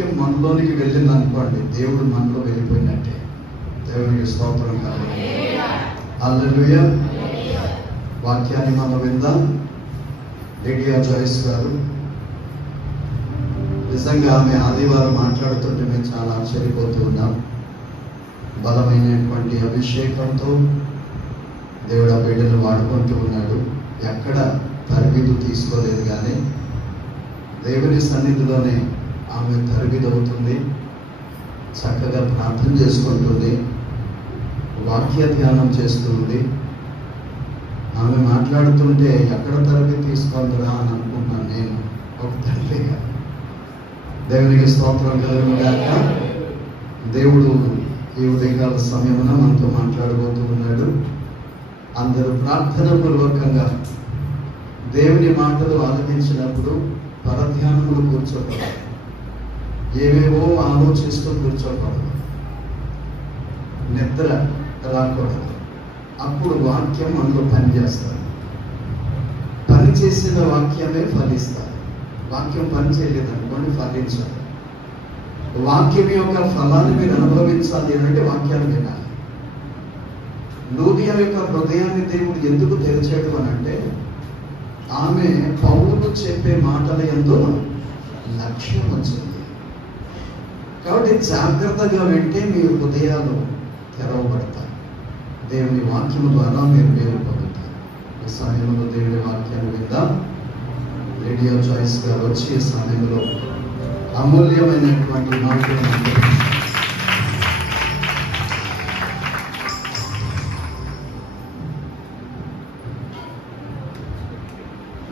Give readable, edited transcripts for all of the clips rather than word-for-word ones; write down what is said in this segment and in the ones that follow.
వాక్యం మనలోనికి వెళ్ళింది అనుకోండి, దేవుడు మనలో వెళ్ళిపోయినట్టే. దేవునికి స్తోత్రం కాదు. హల్లెలూయా. వాక్యాన్ని మనం విందాం. లిడియా జాయిస్ గారు, నిజంగా ఆమె ఆదివారం మాట్లాడుతుంటే మేము చాలా ఆశ్చర్యపోతూ ఉన్నాం. బలమైనటువంటి అభిషేకంతో దేవుడు ఆ బిడ్డను వాడుకుంటూ ఉన్నాడు. ఎక్కడ తరబిదు తీసుకోలేదు, కానీ దేవుని సన్నిధిలోనే ఆమె తరబిదవుతుంది, చక్కగా ప్రార్థన చేసుకుంటుంది, వాక్య ధ్యానం చేస్తుంది. ఆమె మాట్లాడుతుంటే ఎక్కడ తరబిదు తీసుకుందిరా అని అనుకుంటున్నాను నేను ఒక తండ్రిగా. దేవునికి స్తోత్రం కలుగును గాక. దేవుడు ఈ ఉదయకాల సమయమున మనతో మాట్లాడబోతూ ఉన్నాడు. అందరూ ప్రార్థన పూర్వకంగా దేవుని మాటలు ఆలకించినప్పుడు పరధ్యానములు కూర్చోకూడదు, ఏవేవో ఆలోచిస్తూ కూర్చోకూడదు, నిద్ర రాకూడదు. అప్పుడు వాక్యం మనలో పనిచేస్తారు. పనిచేసిన వాక్యమే ఫలిస్తారు. వాక్యం పని చేయలేదనుకోండి, ఫలించాలి. వాక్యం యొక్క ఫలాన్ని మీరు అనుభవించాలి అంటే వాక్యాన్ని వినాలి. లూదియా యొక్క హృదయాన్ని దేవుడు ఎందుకు తెరిచాడు అని అంటే, ఆమె పౌలు చెప్పే మాటల యందు లక్ష్యం వచ్చింది. కాబట్టి జాగ్రత్తగా వింటే మీ హృదయాలు తెరవబడతాయి. దేవుని వాక్యం ద్వారా మీరు మేలు పొందుతారు. ఈ సమయంలో దేవుని వాక్యాన్ని విందాం. లిడియా జాయిస్ గారు వచ్చి ఈ సమయంలో అమూల్యమైనటువంటి మాటలు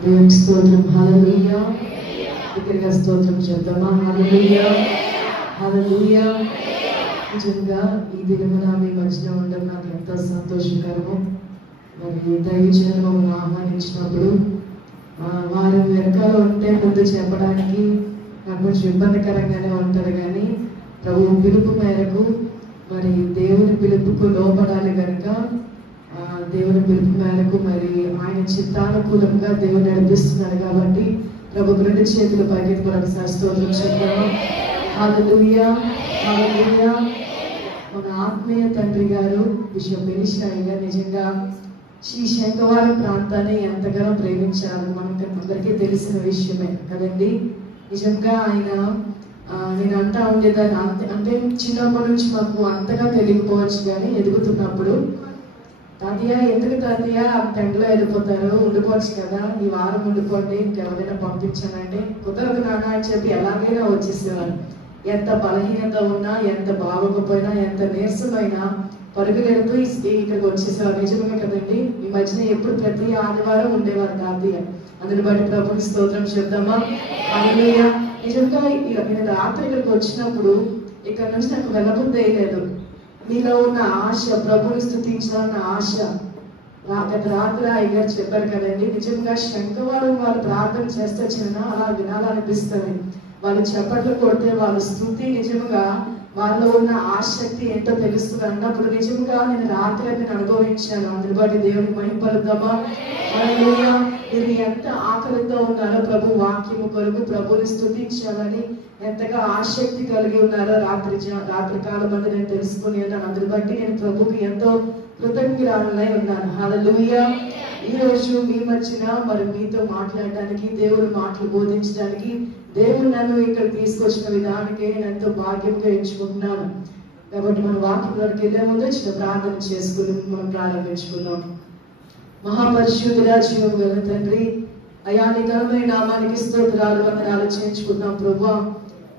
దేవునికి స్తోత్రం. హల్లెలూయా. దగ్గరగా స్తోత్రం చేద్దామా? హల్లెలూయా, హల్లెలూయా. నిజంగా ఈ దినమున మీ మధ్యలో ఉండడం నాకు ఎంతో సంతోషకరము. మరి దైవజనులు మమ్మల్ని ఆహ్వానించినప్పుడు వారి వెనకాల ఉంటే ముందు చెప్పడానికి నాకు కొంచెం ఇబ్బందికరంగానే ఉంటుంది, కానీ ప్రభు పిలుపు మేరకు మరి దేవుని పిలుపుకు లోపడాలి కనుక దేవుని పిలుపు మేరకు మరి ఆయన చిత్తానుకూలంగా దేవుని నడిపిస్తున్నారు. కాబట్టి ప్రభుకు రెండు చేతులు పైకి ఒకసారి స్తోత్రం చెప్పాము. హల్లెలూయా, హల్లెలూయా. మన ఆత్మీయ తండ్రి గారు బిషప్ ఎలీషాయి గారు నిజంగా ఈ శంఖవారం ప్రాంతాన్ని ఎంతగానో ప్రేమించారు. మనకి అందరికీ తెలిసిన విషయమే కదండి. నిజంగా ఆయన నేను అంటా ఉండేదాన్ని, అంటే చిన్నప్పటి నుంచి మాకు అంతగా తెలియకపోవచ్చు, కానీ ఎదుగుతున్నప్పుడు తాతయ్య ఎందుకు తాతయ్య టెంట్లో వెళ్ళిపోతారు, ఉండిపోవచ్చు కదా, ఈ వారం ఉండిపోండి, ఇంకెవరైనా పంపించానంటే కుదరదు నాన్న అని చెప్పి ఎలాగైనా వచ్చేసేవారు. ఎంత బలహీనత ఉన్నా, ఎంత బాగోకపోయినా, ఎంత నీరసమైనా పరుగులెడుతూ ఇక్కడికి వచ్చేసేవారు. నిజమే కదండి. ఈ మధ్యన ఎప్పుడు ప్రతి ఆదివారం ఉండేవారు తాతయ్య. అందుని బట్టి ప్రభుకి స్తోత్రం చెప్దామా? హల్లెలూయా. నిజంగా నేను రాత్రి ఇక్కడికి వచ్చినప్పుడు ఇక్కడ నుంచి నాకు వెళ్ళబుద్ధి లేదు. మీలో ఉన్న ఆశ, ప్రభుని స్తుతించాలన్న ఆశ. గత రాత్రి అయ్యగారు చెప్పారు కదండి, నిజంగా శంఖవారం వాళ్ళు ప్రార్థన చేస్తే చిన్న అలా వినాలనిపిస్తుంది. వాళ్ళు చప్పట్లు కొడితే వాళ్ళ స్తుతి నిజంగా వాళ్ళలో ఉన్న ఆసక్తి ఏంటో తెలుస్తుంది అన్నప్పుడు నిజంగా నేను రాత్రి నేను అనుభవించాను. అందుని బట్టి దేవుని మహిమపరుద్దామా? హల్లెలూయా. మీరు ఎంత ఆకలితో ఉన్నారో ప్రభు వాక్యము కొరకు ప్రభుని స్తుతించాలని ఎంతగా ఆసక్తి కలిగి ఉన్నారో రాత్రి కాలం అంతా నేను తెలుసుకుని ఉన్నాను. అందుని బట్టి నేను ప్రభుకి ఎంతో కృతజ్ఞురాలనై ఉన్నాను. హల్లెలూయా. ఈ రోజు మీ మధ్యన మరి మీతో మాట్లాడడానికి, దేవుని మాటలు బోధించడానికి దేవుడు నన్ను ఇక్కడ తీసుకొచ్చిన విధానికి నేను ఎంతో భాగ్యంగా ఎంచుకుంటున్నాను. కాబట్టి మన వాక్యంలోకి వెళ్ళే ముందు చిన్న ప్రార్థన చేసుకుని మనం ప్రారంభించుకుందాం. మహాపరిశుద్ధుడా, జీవం గల తండ్రి, అయా నీ ఘనమైన నామానికి స్తోత్రాలు, వందనాలు చేయించుకుందాం ప్రభువా.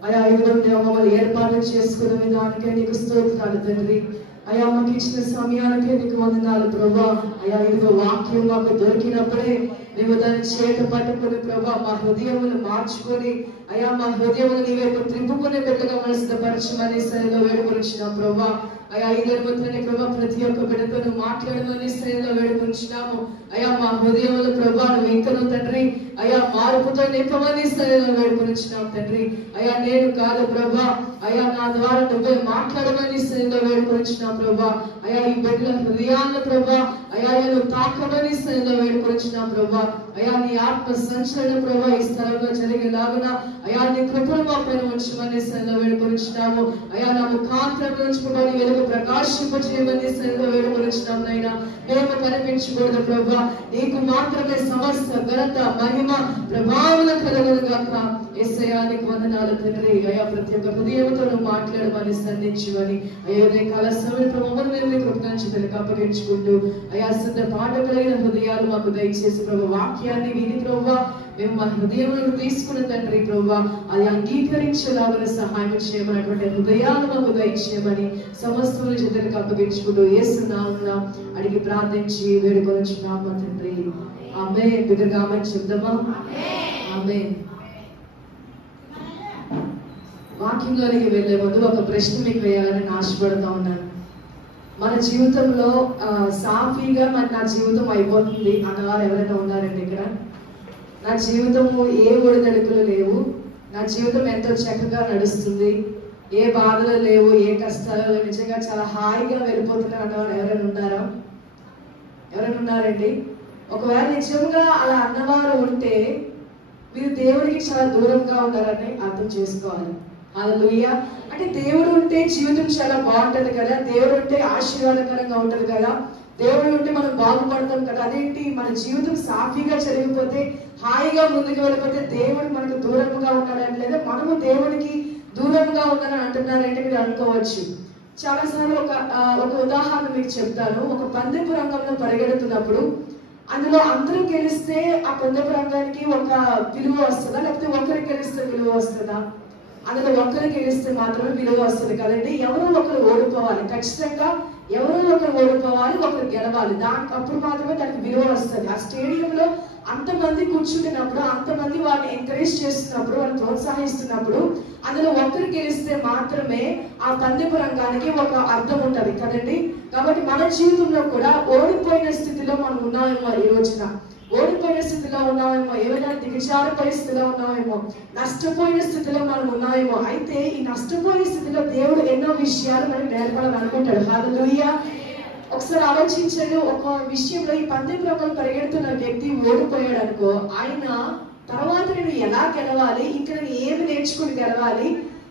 అయా ఇదిగో మమ్మల్ని ఏర్పాటు చేసుకున్న విధానికే నీకు స్తోత్రాలు తండ్రి. అయా మాకు ఇచ్చిన సమయానికే నీకు వందనాలు ప్రభా. అయా ఇదిగో వాక్యం మాకు దొరికినప్పుడే మేము దాన్ని చేత పట్టుకుని ప్రభా మా హృదయములు మార్చుకొని అయా మా హృదయములు నీ వైపు త్రిప్పుకునే బిడ్డగా మన సిద్ధపరచమని సరిలో వేడుకొనిచ్చినాం ప్రభా. అయా ఇద్దరు ప్రభా ప్రతి ఒక్క బిడ్డతో మాట్లాడమని శ్రేణిలో వేడుకొనిచ్చినాము. అయా మా హృదయములు ప్రభా నువ్వు ఇంకను తండ్రి అయా మార్పుతో నింపమని శ్రేణిలో వేడుకొనిచ్చినాం తండ్రి. అయా నేను కాదు ప్రభా, అయా నా ద్వారా నువ్వే మాట్లాడమని శ్రేణిలో వేడుకొనిచ్చినాం ప్రభా. అయా ఈ బిడ్డల హృదయాలను ప్రభా అయా నువ్వు తాకమని శ్రేణిలో వేడుకొనిచ్చినాం ప్రభా. అయా నీ ఆత్మ సంచలన ప్రభావ ఈ స్థలంలో జరిగేలాగున అయా నీ కృపను మా పైన ఉంచమని సన్నిధిలో వేడుకొనిచున్నాము. అయా నా ముఖాంతరం నుంచి ప్రభావ నీ వెలుగు ప్రకాశింపజేయమని సన్నిధిలో వేడుకొనిచున్నాము. నైనా మేము కనిపించకూడదు ప్రభా, నీకు మాత్రమే సమస్త ఘనత మహిమ ప్రభావం కలుగును గాక. యేసయ్యా నీకు వందనాలు తండ్రి. అయా ప్రతి ఒక్క హృదయంతో నువ్వు మాట్లాడమని సంధించువని అయ్యో కాల సమయం ప్రభావం మేము కృతజ్ఞతలకు అప్పగించుకుంటూ అయా సిద్ధ పాఠకులైన హృదయాలు మాకు దయచేసి ప్రభు వాక్యాన్ని విని ప్రభు మేము మా హృదయంలో తీసుకున్న తండ్రి ప్రభు అది అంగీకరించేలాగా సహాయం చేయమన్నటువంటి హృదయాలు మాకు దయచేయమని సమస్తముల చేతులకు అప్పగించుకుంటూ యేసు నామమున అడిగి ప్రార్థించి వేడుకొనుచున్నాము తండ్రి. ఆమేన్. బిగ్గరగా ఆమేన్ చెప్దామా? ఆమేన్. వాక్యంలోనికి వెళ్లే ముందు ఒక ప్రశ్న మీకు వేయాలని ఆశపడుతూ ఉన్నాను. మన జీవితంలో సాఫీగా నా జీవితం అయిపోతుంది అన్నవారు ఎవరైనా ఉన్నారండి ఇక్కడ? నా జీవితము ఏ ఒడిదడుకులు లేవు, నా జీవితం ఎంతో చక్కగా నడుస్తుంది, ఏ బాధలు లేవు, ఏ కష్టాలు లేవు, నిజంగా చాలా హాయిగా వెళ్ళిపోతున్నారు అన్నవారు ఎవరైనా ఉన్నారా? ఎవరైనా ఉన్నారండి? ఒకవేళ నిజంగా అలా అన్నవారు ఉంటే మీరు దేవుడికి చాలా దూరంగా ఉన్నారని అర్థం చేసుకోవాలి. హల్లెలూయా. అంటే దేవుడు ఉంటే జీవితం చాలా బాగుంటది కదా, దేవుడు ఉంటే ఆశీర్వాదకరంగా ఉంటది కదా, దేవుడు ఉంటే మనం బాగుపడతాం కదా. అదేంటి మన జీవితం సాఫీగా జరిగిపోతే హాయిగా ముందుకు వెళ్ళిపోతే దేవుడు మనకు దూరంగా ఉన్నాడని లేదా మనము దేవుడికి దూరంగా ఉన్నారని అంటున్నారంటే మీరు అనుకోవచ్చు. చాలాసార్లు ఒక ఉదాహరణ మీకు చెప్తాను. ఒక పందెపు రంగంలో పరిగెడుతున్నప్పుడు అందులో అందరూ గెలిస్తే ఆ పందెపు రంగానికి ఒక విలువ వస్తుందా, లేకపోతే ఒకరు గెలిస్తే విలువ వస్తుందా? అందులో ఒకరు గెలిస్తే మాత్రమే విలువ వస్తుంది కదండి. ఎవరో ఒకరు ఓడిపోవాలి, ఖచ్చితంగా ఎవరో ఒకరు ఓడిపోవాలి, ఒకరు గెలవాలి. అప్పుడు మాత్రమే దానికి విలువ వస్తుంది. ఆ స్టేడియంలో అంతమంది కూర్చుంటున్నప్పుడు, అంతమంది వాళ్ళని ఎంకరేజ్ చేస్తున్నప్పుడు, వాళ్ళని ప్రోత్సహిస్తున్నప్పుడు అందులో ఒకరు గెలిస్తే మాత్రమే ఆ పందెపు రంగానికి ఒక అర్థం ఉంటది కదండి. కాబట్టి మన జీవితంలో కూడా ఓడిపోయిన స్థితిలో మనం ఉన్నామేమో, ఈ రోజున ఓడిపోయిన స్థితిలో ఉన్నామేమో, ఏమైనా దిగజారిపోయే స్థితిలో ఉన్నామేమో, నష్టపోయిన స్థితిలో మనం ఉన్నామేమో. అయితే ఈ నష్టపోయే స్థితిలో దేవుడు ఎన్నో విషయాలు మనకి నేర్పాలని అనుకుంటాడు. హల్లెలూయా. ఒకసారి ఆలోచించండి. ఒక విషయంలో ఈ పందెపు రంగంలో పరిగెడుతున్న వ్యక్తి ఓడిపోయాడు అనుకో, ఆయన తర్వాత నేను ఎలా గెలవాలి, ఇంకా నేను ఏమి నేర్చుకుని గెలవాలి,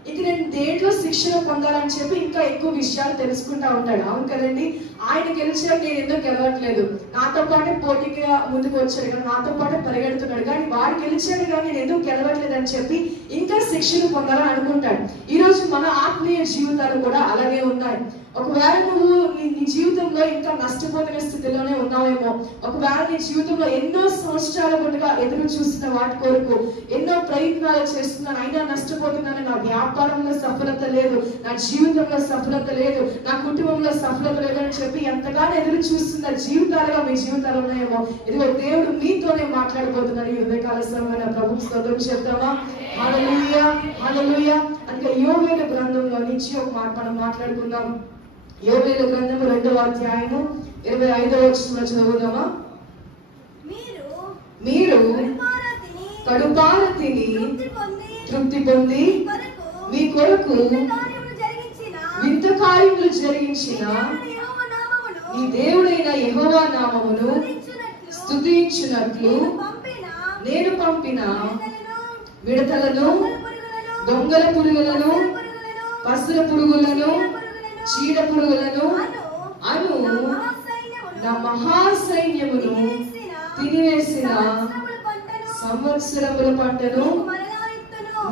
ఇక నేను దేంట్లో శిక్షణ పొందాలని చెప్పి ఇంకా ఎక్కువ విషయాలు తెలుసుకుంటా ఉంటాడు. అవును కదండి. ఆయన గెలిచాడు, నేను ఎందుకు గెలవట్లేదు, నాతో పాటే పోటీగా ముందుకు వచ్చాడు కానీ, నాతో పాటే పరిగెడుతున్నాడు కానీ వాడు గెలిచాడు కానీ నేను ఎందుకు గెలవట్లేదు అని చెప్పి ఇంకా శిక్షణ పొందాలని అనుకుంటాడు. ఈ రోజు మన ఆత్మీయ జీవితాలు కూడా అలాగే ఉన్నాయి. ఒకవేళ నువ్వు నీ జీవితంలో ఇంకా నష్టపోతున్న స్థితిలోనే ఉన్నావేమో, ఒకవేళ నీ జీవితంలో ఎన్నో సంవత్సరాల ముందుగా ఎదురు చూస్తున్న వాటి కొరకు ఎన్నో ప్రయత్నాలు చేస్తున్నాను అయినా నష్టపోతున్నాను, నా వ్యాపారంలో సఫలత లేదు, నా జీవితంలో సఫలత లేదు, నా కుటుంబంలో సఫలత లేదు అని చెప్పి ఎంతగానో ఎదురు చూస్తున్న జీవితాలుగా మీ జీవితాలు ఉన్నాయేమో, ఇదిగో దేవుడు మీతోనే మాట్లాడబోతున్నాడు ఈ ఉదయకాల సమయంలో. ప్రభు స్తోత్రం చెప్తామా? హల్లెలూయా, హల్లెలూయా. అందుకే యోవేలు గ్రంథంలో నుంచి ఒక మాట మనం మాట్లాడుకుందాం. యోవేలు గ్రంథము 2వ అధ్యాయము 25వ వచనంలో చదువుదామా? మీరు కడుపార తిని తృప్తి పొంది మీ కొరకు వింత కార్యములు జరిగించిన ఈ దేవుడైన యెహోవా నామమును స్తుతించునట్లు నేను పంపిన విడతలను, దొంగల పురుగులను, పసర పురుగులను, చీడ పురుగులను అను నా మహాసైన్యమును తినివేసిన సంవత్సరముల పంటను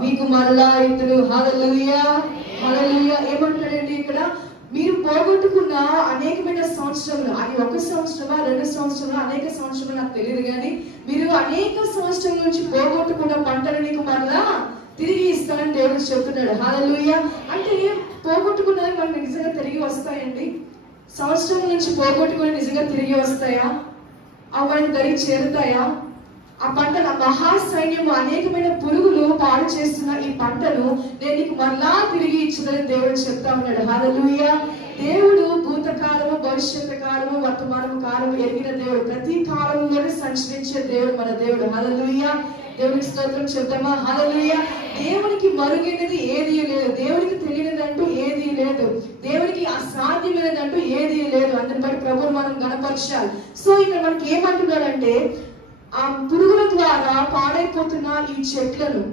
మీకు మరలా ఇత్తును. హల్లెలూయా, హల్లెలూయా. ఏమంటాడండి ఇక్కడ? మీరు పోగొట్టుకున్న అనేకమైన సంవత్సరములు, అది 1 సంవత్సరమా 2 సంవత్సరమా అనేక సంవత్సరాలు నాకు తెలియదు కానీ, మీరు అనేక సంవత్సరాల నుంచి పోగొట్టుకున్న పంటను నీకు మరలా తిరిగి ఇస్తానని దేవుడు చెప్తున్నాడు. హల్లెలూయా. అంటే పోగొట్టుకున్నవి మనకు నిజంగా తిరిగి వస్తాయండి? సంవత్సరం నుంచి పోగొట్టుకుని నిజంగా తిరిగి వస్తాయా? అవన్నీ దరి చేరుతాయా? ఆ పంటను మహాసైన్యము అనేకమైన పురుగులు పాడు చేస్తున్న ఈ పంటను నేను నీకు మరలా తిరిగి ఇచ్చిందని దేవుడు చెప్తా ఉన్నాడు. హల్లెలూయా. దేవుడు భూతకాలము, భవిష్యత్తు కాలము, వర్తమానము కాలము ఎరిగిన దేవుడు, ప్రతి కాలంలోనే సంచరించే దేవుడు మన దేవుడు. హల్లెలూయా. దేవునికి స్తోత్రం చెప్తామా? హల్లెలూయా. దేవునికి మరుగైనది ఏదీ లేదు, దేవునికి తెలియనిదంటూ ఏదీ లేదు, దేవునికి అసాధ్యమైనదంటూ ఏదీ లేదు. అందుని బట్టి ప్రభువును మనం గణపరచాలి. సో ఇక్కడ మనకి ఏమంటున్నాడంటే ఆ పురుగుల ద్వారా పాడైపోతున్న ఈ చెట్లను,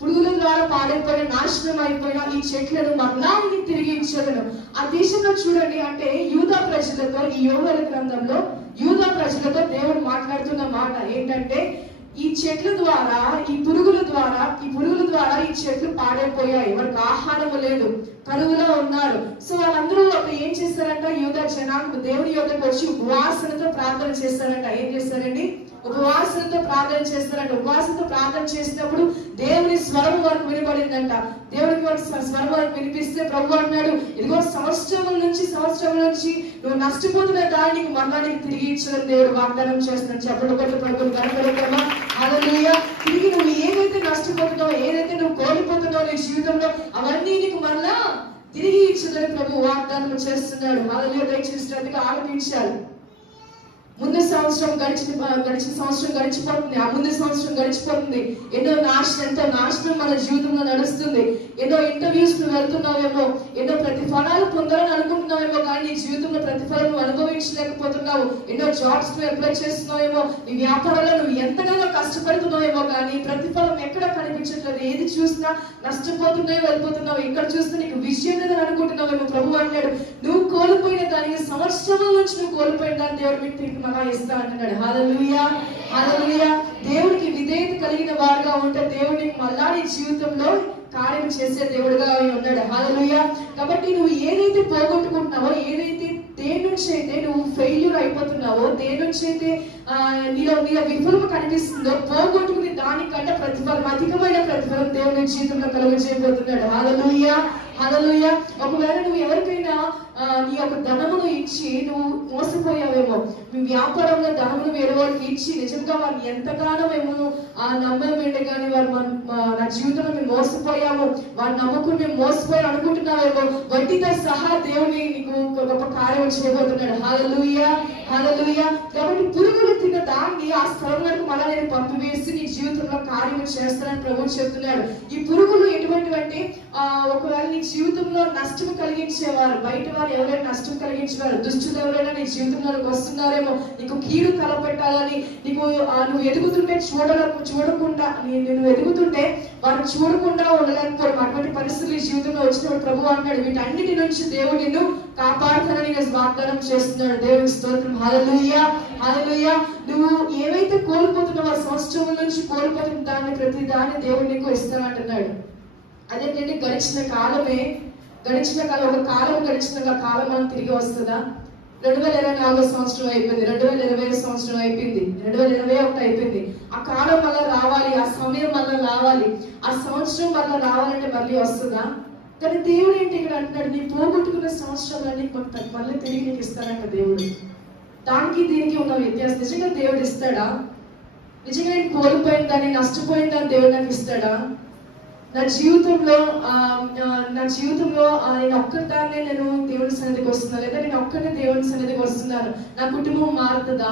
పురుగుల ద్వారా పాడైపోయిన, నాశనం అయిపోయిన ఈ చెట్లను మరలా తిరిగి ఇచ్చేదను. ఆ దేశంలో చూడండి, అంటే యూదా ప్రజలతో, ఈ యోవేలు గ్రంథంలో యూదా ప్రజలతో దేవుడు మాట్లాడుతున్న మాట ఏంటంటే, ఈ చెట్ల ద్వారా, ఈ పురుగుల ద్వారా ఈ చెట్లు పాడైపోయాయి, వారికి ఆహారము లేదు, కరువులో ఉన్నారు. సో వాళ్ళందరూ అప్పుడు ఏం చేస్తారంట, యూదా జనాంగం దేవుని యొద్దకు వచ్చి ఉపవాసనతో ప్రార్థన చేస్తారంట. ఏం చేస్తారండి? ఉపవాసంతో ప్రార్థన చేస్తారంట. ఉపవాసంతో ప్రార్థన చేసినప్పుడు దేవుని స్వరం వారికి వినబడిందంట. దేవునికి వారికి స్వరం వారికి వినిపిస్తే ప్రభు అన్నాడు, ఇదిగో సంవత్సరం నుంచి నువ్వు నష్టపోతున్న దాన్ని నీకు మరణానికి తిరిగి ఇచ్చిన దేవుడు వాగ్దానం చేస్తున్నాడు. చెప్పడం కొట్టు ప్రభుత్వం కనపడతామా? హల్లెలూయా. తిరిగి నువ్వు ఏదైతే నష్టపోతున్నావో, ఏదైతే నువ్వు కోల్పోతున్నావో నీ జీవితంలో, అవన్నీ నీకు మరలా తిరిగి ఇచ్చిందని ప్రభు వాగ్దానం చేస్తున్నాడు. హల్లెలూయా. దయచేసినట్టుగా ఆలోచించాలి. ముందు సంవత్సరం గడిచిన సంవత్సరం గడిచిపోతుంది, ఆ ముందు సంవత్సరం గడిచిపోతుంది. ఎంతో నాశనం మన జీవితంలో నడుస్తుంది. ఎన్నో ఇంటర్వ్యూస్ నువ్వు వెళ్తున్నావేమో, ఎన్నో ప్రతిఫలాలు పొందాలని అనుకుంటున్నావేమో, కానీ నీ జీవితంలో ప్రతిఫలం నువ్వు అనుభవించలేకపోతున్నావు. ఎన్నో జాబ్స్ నువ్వు అప్లై చేస్తున్నావేమో, నీ వ్యాపారంలో నువ్వు ఎంతగానో కష్టపడుతున్నావేమో, కానీ ప్రతిఫలం ఎక్కడ కనిపించట్లేదు. ఏది చూసినా నష్టపోతున్నాయో వెళ్ళిపోతున్నావు, ఎక్కడ చూసినా నీకు విజయం లేదని అనుకుంటున్నావేమో. ప్రభు అన్నాడు, నువ్వు కోల్పోయిన దానికి, సంవత్సరం నుంచి నువ్వు కోల్పోయిన దాన్ని దేవుడు మీకు మళ్ళా ఇస్తా అంటున్నాడు. హల్లెలూయా, హల్లెలూయా. దేవుడికి విధేయత కలిగిన వారుగా ఉంటే దేవుడు నీకు మళ్ళా నీ జీవితంలో కార్యం చేసే దేవుడుగా ఉన్నాడు. హల్లెలూయా. కాబట్టి నువ్వు ఏదైతే పోగొట్టుకుంటున్నావో, ఏదైతే దేని నుంచి అయితే నువ్వు ఫెయిల్యూర్ అయిపోతున్నావో, దేని నుంచి అయితే నీలో విఫలము కనిపిస్తుందో, పోగొట్టుకుని దానికంటే ప్రతిఫలం, అధికమైన ప్రతిఫలం దేవుని జీవితంలో కలుగజేయబోతున్నాడు. హల్లెలూయా, హల్లెలూయా. ఒకవేళ నువ్వు ఎవరికైనా నీ యొక్క ధనమును ఇచ్చి నువ్వు మోసపోయావేమో, మీ వ్యాపారంలో ధనమును వేరే వారికి ఇచ్చి నిజంగా వారిని ఎంతగానో మేము నమ్మేంటే కానీ వారు నా జీవితంలో మేము మోసపోయాము, వారిని నమ్ముకుని మేము మోసపోయాం అనుకుంటున్నావేమో, వడ్డీతో సహా దేవుని నీకు గొప్ప కార్యం చేయబోతున్నాడు. హల్లెలూయా, హల్లెలూయా. కాబట్టి పురుగులు తిన్న దాన్ని ఆ స్థలంలో మళ్ళా నేను పంపివేసి నీ జీవితంలో కార్యం చేస్తానని ప్రభువు చెప్తున్నాడు. ఈ పురుగులు ఎటువంటివంటే, ఒకవేళ నీ జీవితంలో నష్టం కలిగించేవారు, బయట వారు ఎవరైనా నష్టం కలిగించేవారు, దుష్టులు ఎవరైనా నీ జీవితంలోకి వస్తున్నారేమో, నీకు కీడు తలపెట్టాలని, నువ్వు ఎదుగుతుంటే చూడకుండా నువ్వు ఎదుగుతుంటే వారు చూడకుండా ఉండలేకపోవడం, అటువంటి పరిస్థితులు జీవితంలో వచ్చినప్పుడు ప్రభు అంటాడు, వీటన్నిటి నుంచి దేవుడు నిన్ను కాపాడుతానని వాగ్దానం చేస్తున్నాడు. దేవుని స్తోత్రం. హల్లెలూయా, హల్లెలూయా. నువ్వు ఏవైతే కోల్పోతున్నావో, సంవత్సరం నుంచి కోల్పోతున్న దాన్ని, ప్రతి దాన్ని దేవుడు నీకు ఇస్తానంటున్నాడు. అదేంటంటే గడిచిన కాలం ఒక కాలం గడిచిన కాలం మనం తిరిగి వస్తుందా? 2024 సంవత్సరం అయిపోయింది, 2020 సంవత్సరం అయిపోయింది, 2021 అయిపోయింది. ఆ కాలం మళ్ళీ రావాలి, ఆ సమయం మళ్ళీ రావాలి, ఆ సంవత్సరం మళ్ళీ రావాలంటే మళ్ళీ వస్తుందా? కానీ దేవుడు ఏంటి ఇక్కడ అంటున్నాడు, నీ పోగొట్టుకున్న సంవత్సరాలన్నీ మళ్ళీ తిరిగి నీకు ఇస్తాడంట దేవుడు. దానికి దీనికి ఉన్న వ్యత్యాసం. నిజంగా దేవుడు ఇస్తాడా? నిజంగా నేను కోల్పోయిన దాన్ని, నష్టపోయిన దాన్ని దేవుడు నాకు ఇస్తాడా? నా జీవితంలో నేను ఒక్కదాన్నే నేను దేవుని సన్నిధికి వస్తున్నా, లేదా నేను ఒక్కనే దేవుని సన్నిధికి వస్తున్నాను, నా కుటుంబం మారుతుందా?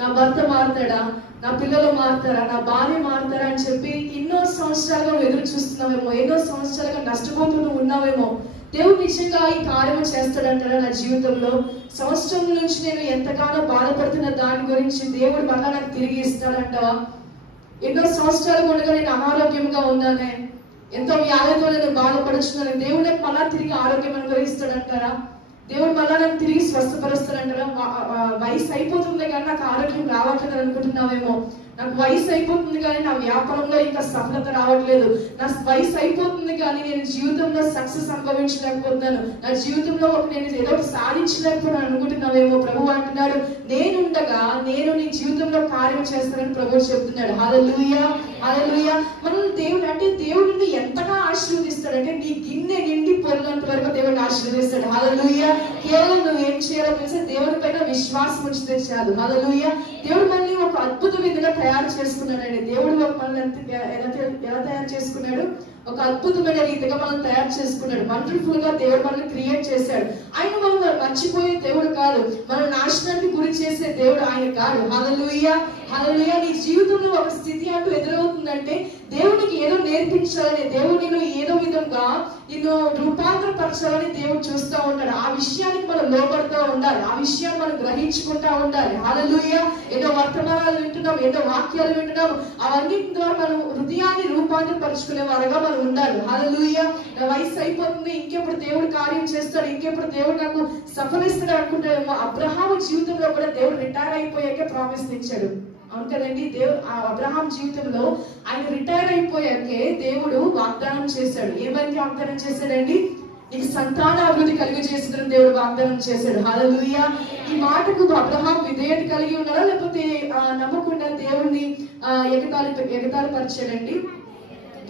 నా భర్త మారుతాడా? నా పిల్లలు మారుతారా? నా భార్య మారుతారా అని చెప్పి ఎన్నో సంవత్సరాలుగా ఎదురు చూస్తున్నావేమో, ఎన్నో సంవత్సరాలుగా నష్టపోతూ ఉన్నావేమో. దేవుడు నిజంగా ఈ కార్యము చేస్తాడంటారా నా జీవితంలో? సంవత్సరం నుంచి నేను ఎంతగానో బాధపడుతున్న దాని గురించి దేవుడు మళ్ళా నాకు తిరిగి ఇస్తాడంటావా? ఎన్నో సంవత్సరాలు ఉండగా నేను అనారోగ్యంగా ఉన్నానే, ఎంతో వ్యాధితో నేను బాధపడుచున్నాను, దేవుడు నాకు మళ్ళా తిరిగి ఆరోగ్యం అనుగ్రహిస్తాడంటారా? దేవుడు మళ్ళా నాకు తిరిగి స్వస్థపరుస్తాడంటారా? వయసు అయిపోతుంది కానీ నాకు ఆరోగ్యం రావట్లేదు అనుకుంటున్నావేమో. నాకు వయసు అయిపోతుంది కానీ నా వ్యాపారంలో ఇంకా సఫలత రావట్లేదు, నా వయసు అయిపోతుంది కానీ నేను జీవితంలో సక్సెస్ అనుభవించలేకపోతున్నాను, నా జీవితంలో నేను ఏదో ఒకటి సాధించలేకపోతున్నాను అనుకుంటున్నావేమో. ప్రభు అంటున్నాడు, నేనుండగా నేను నీ జీవితంలో కార్యం చేస్తానని ప్రభు చెప్తున్నాడు. హల్లెలూయా, హల్లెలూయా. మనం దేవుడు అంటే దేవుడిని ఎంతగా ఆశీర్వదిస్తాడంటే, నీ గిన్నె నిండి పొరలంత వరకు దేవుడిని ఆశీర్వదిస్తాడు. హల్లెలూయా. కేవలం నువ్వేం చేయాలో తెలిసి దేవుడి పైన విశ్వాసం ఉంచితే చాలు. హల్లెలూయా. దేవుడు మనల్ని ఒక అద్భుత విధిగా తయారు చేసుకున్నాడండి. దేవుడు మనల్ని ఎలా తయారు చేసుకున్నాడు? ఒక అద్భుతమైన రీతిగా మనం తయారు చేసుకున్నాడు. వండర్ఫుల్ గా దేవుడు మనల్ని క్రియేట్ చేశాడు. ఆయన మనం మర్చిపోయే దేవుడు కాదు, మన నాశనానికి గురి చేసే దేవుడు ఆయన కాదు. హల్లెలూయా, హల్లెలూయా. నీ జీవితంలో ఒక స్థితి అంటూ ఎదురవుతుందంటే దేవునికి ఏదో నేర్పించాలని, దేవుడు నిన్ను ఏదో విధంగా నిన్ను రూపాంతరపరచాలని దేవుడు చూస్తూ ఉంటాడు. ఆ విషయానికి మనం లోబడుతూ ఉండాలి, ఆ విషయాన్ని మనం గ్రహించుకుంటా ఉండాలి. హల్లెలూయా. ఏదో వర్తమానాలు వింటున్నాం, ఏదో వాక్యాలు వింటున్నాం, అవన్నీ ద్వారా మనం హృదయాన్ని రూపాంతరపరుచుకునే వారుగా మనం ఉండాలి. హల్లెలూయా. నా వయసు అయిపోతుంది, ఇంకెప్పుడు దేవుడు కార్యం చేస్తాడు, ఇంకెప్పుడు దేవుడు నాకు సఫలిస్తాడు అనుకుంటాడేమో. అబ్రహాము జీవితంలో కూడా దేవుడు రిటైర్ అయిపోయాకే ప్రామిస్ ఇచ్చాడు. అవును కదండి. అబ్రహాం జీవితంలో ఆయన రిటైర్ అయిపోయాకే దేవుడు వాగ్దానం చేశాడు. ఏమైంది వాగ్దానం చేశాడండి? నీకు సంతాన అభివృద్ధి కలిగి చేసిన దేవుడు వాగ్దానం చేశాడు. హల్లెలూయా. ఈ మాటకు అబ్రహాం విధేయత కలిగి ఉన్నాడా, లేకపోతే నమ్మకుండా దేవుడిని ఎగతాళి పరిచాడండి?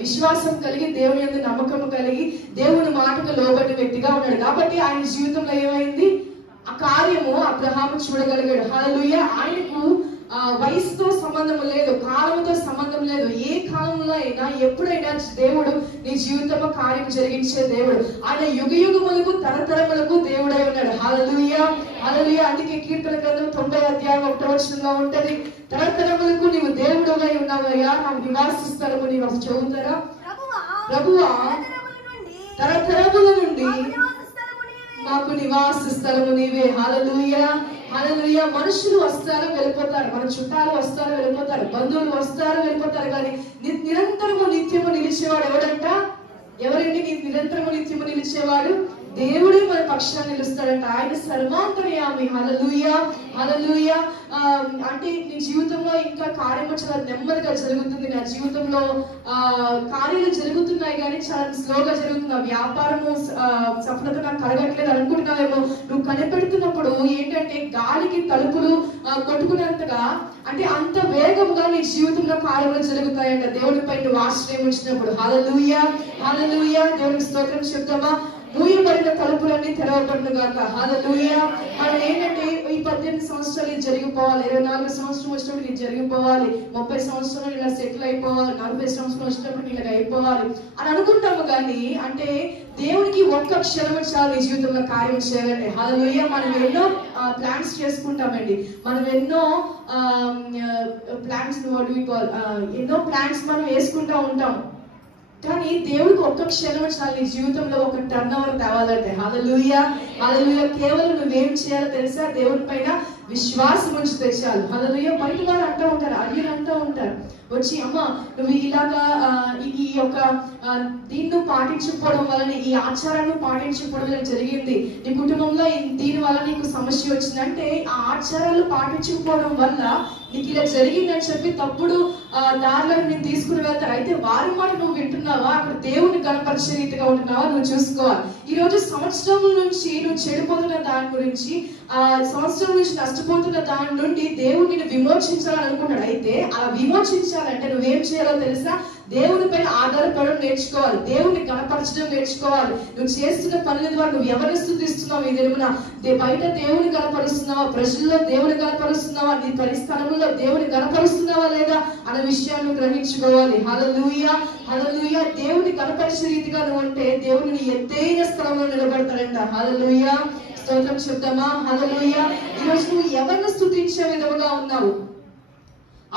విశ్వాసం కలిగి, దేవుని యందు నమ్మకం కలిగి, దేవుని మాటకు లోబడిన వ్యక్తిగా ఉన్నాడు. కాబట్టి ఆయన జీవితంలో ఏమైంది? ఆ కార్యము అబ్రహాము చూడగలిగాడు. హల్లెలూయా. ఆయనకు వయసుతో సంబంధం లేదు, కాలంతో సంబంధం లేదు. ఏ కాలంలో అయినా ఎప్పుడైనా దేవుడు నీ జీవితంలో కార్యం జరిగించే దేవుడు. ఆయన యుగయుగములకు తరతరములకు దేవుడై ఉన్నాడు. హల్లెలూయా. హల్లెలూయా. అందుకే కీర్తన గ్రంథం 90:1 ఉంటది, తరతరములకు నీవు దేవుడుగా ఉన్నావయ్యా, నాకు నివాస స్థలము నీవు చెబుతారా? ప్రభువా, తరతరముల నుండి మాకు నివాస స్థలము నీవే. హల్లెలూయా. హల్లెలూయా. మనుషులు వస్తారు వెళ్ళిపోతారు, మన చుట్టాలు వస్తారు వెళ్ళిపోతారు, బంధువులు వస్తారు వెళ్ళిపోతారు, కానీ నిరంతరము నిత్యము నిలిచేవాడు ఎవడంట? ఎవరండి నిరంతరము నిత్యము నిలిచేవాడు? దేవుడే మన పక్షాన్ని నిలుస్తాడంట. ఆయన సర్వాంతర్యామి. హల్లెలూయా. హల్లెలూయా. అంటే నీ జీవితంలో ఇంకా కార్యము చాలా నెమ్మదిగా జరుగుతుంది. నా జీవితంలో కార్యాలు జరుగుతున్నాయి కానీ చాలా స్లోగా జరుగుతుంది. వ్యాపారము సఫలత నాకు కలగట్లేదు అనుకుంటున్నావేమో. నువ్వు కనిపెడుతున్నప్పుడు ఏంటంటే గాలికి తలుపులు కొట్టుకున్నంతగా, అంటే అంత వేగముగా నీ జీవితంలో కార్యములు జరుగుతాయంట దేవుడిపై నువ్వు ఆశ్రయం ఉంచినప్పుడు. హల్లెలూయా. హల్లెలూయా. దేవునికి స్తోత్రం చెప్తామా? మూయబడిన తలుపులన్నీ తెరవబడును గాక. హల్లెలూయా. మనం ఏంటంటే ఈ 18 సంవత్సరాలు ఇది జరిగిపోవాలి, 24 సంవత్సరం వచ్చినప్పుడు ఇది జరిగిపోవాలి, 30 సంవత్సరాలు ఇలా సెటిల్ అయిపోవాలి, 40 సంవత్సరాలు వచ్చినప్పుడు ఇలా అయిపోవాలి అని అనుకుంటాము. కానీ అంటే దేవునికి ఒక్క క్షణం చాలు నీ జీవితంలో కార్యం చేయాలండి. హల్లెలూయా. మనం ఎన్నో ప్లాన్స్ చేసుకుంటామండి, మనం ఎన్నో ప్లాన్స్ ఎన్నో ప్లాన్స్ మనం వేసుకుంటా ఉంటాం. కానీ దేవుడికి ఒక్క క్షణం చాలు నీ జీవితంలో ఒక టర్న్ ఓవర్ తేవాలంటే. హల్లెలూయా. హల్లెలూయా. కేవలం నువ్వేం చేయాలో తెలుసా? దేవుడి పైన విశ్వాసం ఉంచి తెచ్చాలి. హల్లెలూయా. బయట వారు అంటూ ఉంటారు, అడిగిన అంటూ ఉంటారు వచ్చి, అమ్మ నువ్వు ఇలాగా ఈ యొక్క దీన్ని పాటించకపోవడం వలన, ఈ ఆచారాన్ని పాటించకపోవడం వల్ల జరిగింది, నీ కుటుంబంలో దీని వల్ల నీకు సమస్య వచ్చిందంటే ఆ ఆచారాలు పాటించకపోవడం వల్ల నీకు ఇలా జరిగిందని చెప్పి తప్పుడు దారిలో నేను తీసుకుని వెళ్తారు. అయితే వారి మాట నువ్వు వింటున్నావా? అక్కడ దేవుని గణపరిచే రీతిగా ఉంటున్నావా? నువ్వు చూసుకోవాలి. ఈ రోజు సంవత్సరం నుంచి నువ్వు చెడిపోతున్న దాని గురించి, సంవత్సరం నుంచి నష్టపోతున్న దాని నుండి దేవుడు నిన్ను విమోచించాలని అనుకున్నాడు. అయితే అలా విమోచించాలంటే నువ్వేం చేయాలో తెలుసా? దేవుని పైన ఆధారపడడం నేర్చుకోవాలి, దేవుని గణపరచడం నేర్చుకోవాలి. నువ్వు చేస్తున్న పనుల ద్వారా నువ్వు ఎవరిని స్తుతిస్తున్నావు? ఈ దినమున బయట దేవుని గణపరుస్తున్నావా? ప్రజల్లో దేవుని గణపరుస్తున్నావా? నీ పరిస్థానంలో దేవుని గణపరుస్తున్నావా లేదా అనే విషయాన్ని గ్రహించుకోవాలి. హల్లెలూయా. హల్లెలూయా. దేవుని గణపరిచే రీతిగా నువ్వు అంటే దేవుని ఎత్తైన స్థలంలో నిలబడతాడంట. హల్లెలూయా. స్తోత్రం చెప్తామా? హల్లెలూయా. ఈరోజు నువ్వు ఎవరిని స్తుతించే విధముగా ఉన్నావు?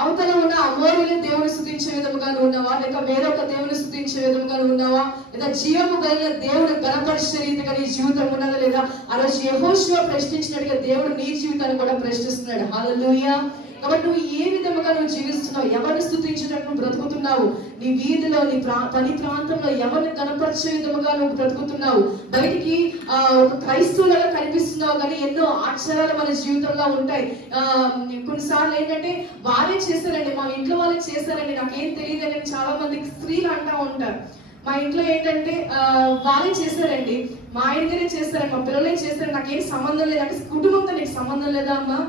అవతల ఉన్న అమోరుని దేవుని స్తుతించే విధముగా ఉన్నావా, లేక వేరొక దేవుని స్తుతించే విధముగా ఉన్నావా, లేదా జీవము కలిగిన దేవుని గణపరిచే రీతిగా నీ జీవితం ఉన్నదా లేదా? ఆ రోజు యెహోషువ ప్రశ్నించినట్టుగా దేవుడు నీ జీవితాన్ని కూడా ప్రశ్నిస్తున్నాడు. హల్లెలూయా. కాబట్టి నువ్వు ఏ విధముగా నువ్వు జీవిస్తున్నావు, ఎవరిని స్తుతించినట్టు బ్రతుకుతున్నావు, నీ వీధిలో నీ పని ప్రాంతంలో ఎవరిని కనపరిచే విధముగా నువ్వు బ్రతుకుతున్నావు? బయటికి ఒక క్రైస్తవులుగా కనిపిస్తున్నావు కానీ ఎన్నో ఆచారాలు మన జీవితంలో ఉంటాయి. కొన్నిసార్లు ఏంటంటే వాళ్ళే చేశారండి, మా ఇంట్లో వాళ్ళే చేశారండి, నాకేం తెలియదు అని చాలా మంది స్త్రీలు అంటూ ఉంటారు. మా ఇంట్లో ఏంటంటే వాళ్ళే చేశారండి, మా ఆయనగానే చేశారండి, మా పిల్లలే చేశారు, నాకేం సంబంధం లేదు. అంటే కుటుంబంతో నీకు సంబంధం లేదా అమ్మా?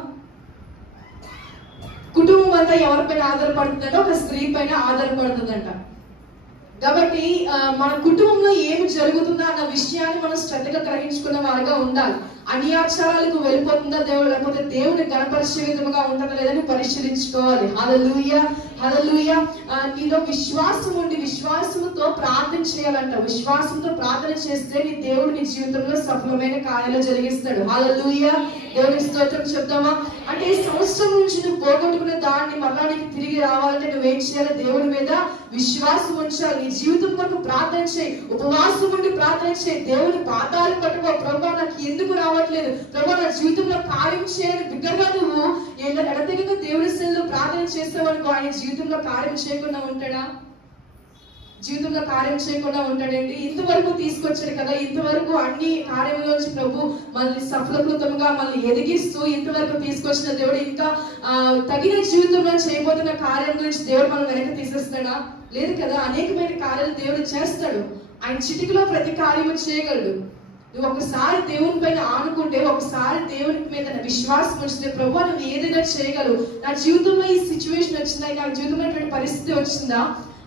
కుటుంబం అంతా ఎవరిపైన ఆధారపడుతుందంటే ఒక స్త్రీ పైన ఆధారపడుతుందంట. కాబట్టి మన కుటుంబంలో ఏమి జరుగుతుందో అన్న విషయాన్ని మనం శ్రద్ధగా గ్రహించుకున్న వారుగా ఉండాలి. అన్ని ఆచారాలకు వెళ్ళిపోతుందా దేవుడు, లేకపోతే దేవుని గణపరిచే విధముగా ఉంటుందా లేదని పరిశీలించుకోవాలి. హల్లెలూయా. హల్లెలూయా. నీలో విశ్వాసం ఉండి విశ్వాసంతో ప్రార్థన చేయాలంట. విశ్వాసంతో ప్రార్థన చేస్తే నీ దేవుడు నీ జీవితంలో సఫలమైన కార్యాలు జరిగిస్తాడు. హల్లెలూయా. దేవునికి స్తోత్రం చెప్తామా? అంటే ఈ సంవత్సరం నుంచి నువ్వు పోగొట్టుకునే దాన్ని మళ్ళా నీకు తిరిగి రావాలంటే నువ్వేం చేయాలి? దేవుడి మీద విశ్వాసం ఉంచాలి. నీ జీవితం కొరకు ప్రార్థన చేయి, ఉపవాసం ఉండి ప్రార్థన చేయి. దేవుని పాదాలు పట్టుకో. ప్రభా నాకు ఎందుకు రావట్లేదు, ప్రభా నా జీవితంలో కార్యం చేయాలి. బిగ్గరగా నువ్వు ఎడతెగక దేవుడి సన్నిధిలో ప్రార్థన చేస్తావనుకో, ఆయన జీవితంలో కార్యం చేయకుండా ఉంటాడా? జీవితంలో కార్యం చేయకుండా ఉంటాడండి. ఇంతవరకు తీసుకొచ్చాడు కదా, ఇంతవరకు అన్ని కార్యంలోంచి ప్రభు మనల్ని సఫలీకృతంగా మనల్ని ఎదిగిస్తూ ఇంతవరకు తీసుకొచ్చిన దేవుడు ఇంకా తగిన జీవితంలో చేయబోతున్న కార్యం గురించి దేవుడు మనం వెనక తీసేస్తాడా? లేదు కదా. అనేకమైన కార్యాలు దేవుడు చేస్తాడు. ఆయన చిటికలో ప్రతి కార్యము చేయగలడు. నువ్వు ఒకసారి దేవుని పైన ఆనుకుంటే, ఒకసారి దేవుని మీద విశ్వాసం ఉంచితే, ప్రభు నువ్వు ఏదైనా చేయగలవు. నా జీవితంలో ఈ సిచ్యువేషన్ వచ్చిందా, నా జీవితంలో ఇటువంటి పరిస్థితి వచ్చిందా,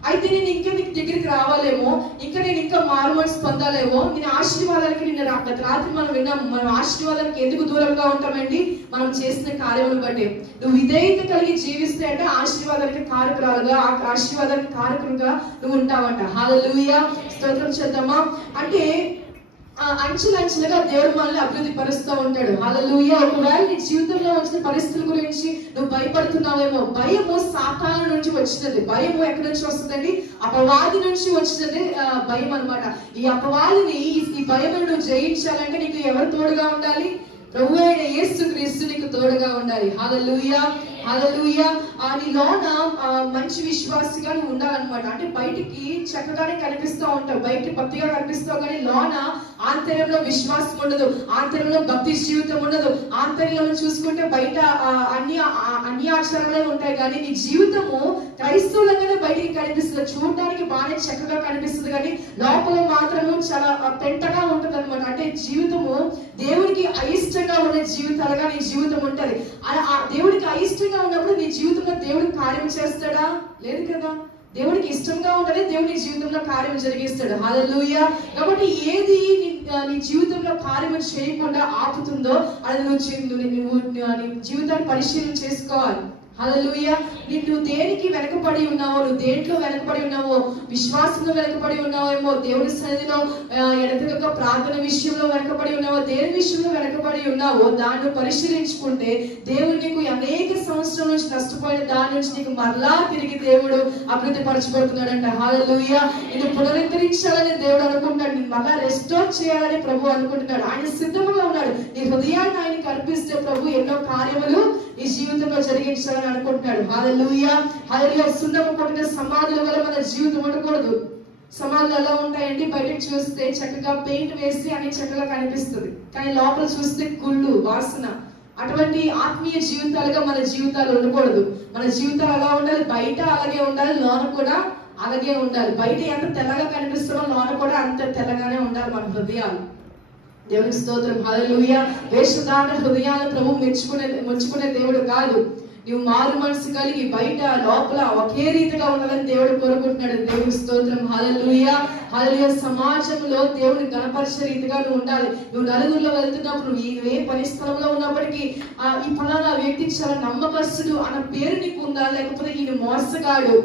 అయితే నేను ఇంకా నీకు దగ్గరికి రావాలేమో, ఇంకా నేను ఇంకా మారుమనసు పొందాలేమో. నేను ఆశీర్వాదానికి నిన్న రాత్రి మనం విన్నాము. మనం ఆశీర్వాదానికి ఎందుకు దూరంగా ఉంటామండి? మనం చేసిన కార్యములను బట్టి. నువ్వు విధేయత కలిగి జీవిస్తే అంటే ఆశీర్వాదానికి కారకురాలుగా, ఆశీర్వాదానికి కారకులుగా నువ్వు ఉంటావంట. హల్లెలూయా. స్తోత్రం చేద్దామా? అంటే అంచెలంచెలుగా దేవుడు మనల్ని అభివృద్ధి పరుస్తూ ఉంటాడు. హల్లెలూయా. ఒకవేళ నీ జీవితంలో వచ్చిన పరిస్థితుల గురించి నువ్వు భయపడుతున్నావేమో, భయము సాతాను నుంచి వచ్చినది. భయము ఎక్కడి నుంచి వస్తుందండి? అపవాది నుంచి వచ్చినది భయం అన్నమాట. ఈ అపవాదిని, ఈ భయం నువ్వు జయించాలంటే నీకు ఎవరు తోడుగా ఉండాలి? ప్రభు అయిన యేసుక్రీస్తు నీకు తోడుగా ఉండాలి. హల్లెలూయా. హల్లెలూయా. నీలోన మంచి విశ్వాసిగా నువ్వు ఉండాలన్నమాట. అంటే బయటికి చక్కగానే కనిపిస్తూ ఉంటావు, బయటికి భక్తిగా కనిపిస్తావు, కానీ లోన ఆంతర్యంలో విశ్వాసం ఉండదు, ఆంతర్యంలో భక్తి జీవితం ఉండదు. ఆంతర్యంలో చూసుకుంటే బయట అన్ని ఆచారాలే ఉంటాయి, కానీ నీ జీవితము క్రైస్తవులంగానే బయటికి కనిపిస్తుంది. చూడడానికి బాగానే చక్కగా కనిపిస్తుంది, కానీ లోపల మాత్రము చాలా పెంటగా ఉంటుంది అనమాట. అంటే జీవితము దేవుడికి అయిష్టంగా ఉన్న జీవితాలుగా నీ జీవితం ఉంటది. దేవుడికి అయిష్టంగా ఉన్నప్పుడు నీ జీవితంలో దేవుడు కార్యం చేస్తాడా? లేదు కదా. దేవుడికి ఇష్టంగా ఉంటేనే దేవుడి జీవితంలో కార్యం జరిగిస్తాడు. హల్లెలూయా. కాబట్టి ఏది నీ జీవితంలో కార్యం చేయకుండా ఆపుతుందో అది నువ్వు నీ జీవితాన్ని పరిశీలన చేసుకోవాలి. హల్లెలూయా. నువ్వు దేనికి వెనకబడి ఉన్నావో, నువ్వు దేంట్లో వెనకబడి ఉన్నావో, విశ్వాసంలో వెనకబడి ఉన్నావేమో, దేవుడి సన్నిధిలో ఎడతెగక ప్రార్థన విషయంలో వెనకబడి ఉన్నావో, దేని విషయంలో వెనకబడి ఉన్నావో దాన్ని పరిశీలించుకుంటే దేవుడు నీకు అనేక సంవత్సరాల నుంచి నష్టపోయిన దాని నుంచి నీకు మరలా తిరిగి దేవుడు అభివృద్ధి పరచబడుతున్నాడంట. హల్లెలూయా. ఇది పునరుద్ధరించాలని దేవుడు అనుకుంటాడు, నేను మరలా రెస్టోర్ చేయాలని ప్రభు అనుకుంటున్నాడు. ఆయన సిద్ధంగా ఉన్నాడు. నీ హృదయాన్ని ఆయనకి అర్పిస్తే ప్రభు ఎన్నో కార్యములు నీ జీవితంలో జరిగించాలని అనుకుంటున్నాడు. హల్లెలూయా. హల్లెలూయా. సున్నము కొట్టిన సమాధుల వల్ల మన జీవితం ఉండకూడదు. సమాధులు ఎలా ఉంటాయండి? బయటకు చూస్తే చక్కగా పెయింట్ వేసి అన్ని చక్కగా కనిపిస్తుంది, కానీ లోపల చూస్తే కుళ్ళు, వాసన. అటువంటి ఆత్మీయ జీవితాలుగా మన జీవితాలు ఉండకూడదు. మన జీవితాలు ఎలా ఉండాలి? బయట అలాగే ఉండాలి, లోన కూడా అలాగే ఉండాలి. బయట ఎంత తెల్లగా కనిపిస్తామో లోన కూడా అంత తెల్లగానే ఉండాలి మన హృదయాలు. దేవునికి స్తోత్రం. హల్లెలూయా. వేషధారణ హృదయాలను ప్రభు మెచ్చుకునే దేవుడు కాదు. నువ్వు మారు మనసు కలిగి బయట లోపల ఒకే రీతిగా ఉండాలని దేవుడు కోరుకుంటున్నాడు. దేవునికి స్తోత్రం. హల్లెలూయా. హల్లెలూయా. సమాజంలో దేవుని గణపరిచే రీతిగా నువ్వు ఉండాలి. నువ్వు నలుగురిలో వెళ్తున్నప్పుడు, ఏ పని స్థలంలో ఉన్నప్పటికీ ఈ ఫలానా వ్యక్తికి చాలా నమ్మకస్తుడు అన్న పేరు నీకు ఉందా, లేకపోతే ఈయన మోసగాడు,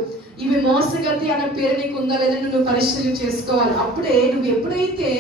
ఇవి మోసగతి అన్న పేరు నీకు ఉందా లేదని నువ్వు పరిశీలన చేసుకోవాలి. అప్పుడే నువ్వు ఎప్పుడైతే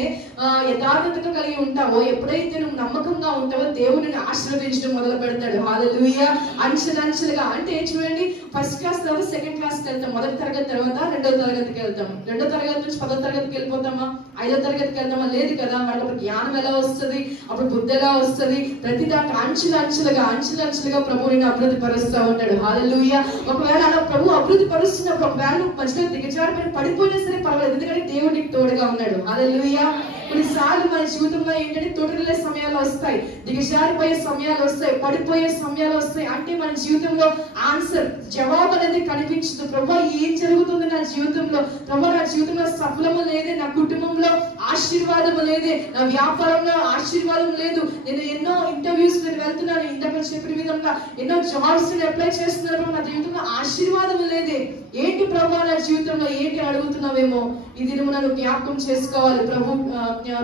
యథార్థత కలిగి ఉంటావో, ఎప్పుడైతే నువ్వు నమ్మకంగా ఉంటావో దేవుడిని ఆశీర్వదించడం మొదలు పెడతాడు. హల్లెలూయా. అంచెలంచెలుగా. అంటే చూడండి, ఫస్ట్ క్లాస్ తర్వాత సెకండ్ క్లాస్కి వెళ్తాం, మొదటి తరగతి తర్వాత రెండో తరగతికి వెళ్తాం, రెండో తరగతి నుంచి 10వ తరగతికి వెళ్ళిపోతామా, 5వ తరగతికి వెళ్తామా? లేదు కదా. వాళ్ళకి జ్ఞానం ఎలా వస్తుంది, అప్పుడు బుద్ధి ఎలా వస్తుంది? ప్రతి దాంట్లో అంచెలంచెలుగా ప్రభు నిన్ను అభివృద్ధి పరుస్తూ ఉంటాడు. హల్లెలూయా. ఒకవేళ అలా ప్రభు అభివృద్ధి పరుస్తున్నప్పుడు ఒకవేళ మధ్యలో దిగజారిపోయిన పడిపోయినా సరే పర్వాలేదు, ఎందుకంటే దేవుడు నీకు తోడుగా ఉన్నాడు. హల్లెలూయా. కొన్నిసార్లు మన జీవితంలో ఏంటంటే తొట్టిల్లే సమయాలు వస్తాయి, దిగజారిపోయే సమయాలు వస్తాయి, పడిపోయే సమయాలు వస్తాయి. అంటే మన జీవితంలో ఆన్సర్, జవాబు అనేది కనిపించదు. ప్రభా ఏం జరుగుతుంది నా జీవితంలో? ప్రభా నా జీవితంలో సఫలము లేదే, నా కుటుంబంలో ఆశీర్వాదము లేదే, నా వ్యాపారంలో ఆశీర్వాదం లేదు, నేను ఎన్నో ఇంటర్వ్యూస్ వెళ్తున్నాను, ఇంతకు చెప్పిన విధంగా ఎన్నో జాబ్స్ అప్లై చేస్తున్నాను, నా జీవితంలో ఆశీర్వాదం లేదే, ఏంటి ప్రభు నా జీవితంలో ఏంటి అడుగుతున్నావేమో ఈ దినము నన్ను జ్ఞాపకం చేసుకోవాలి.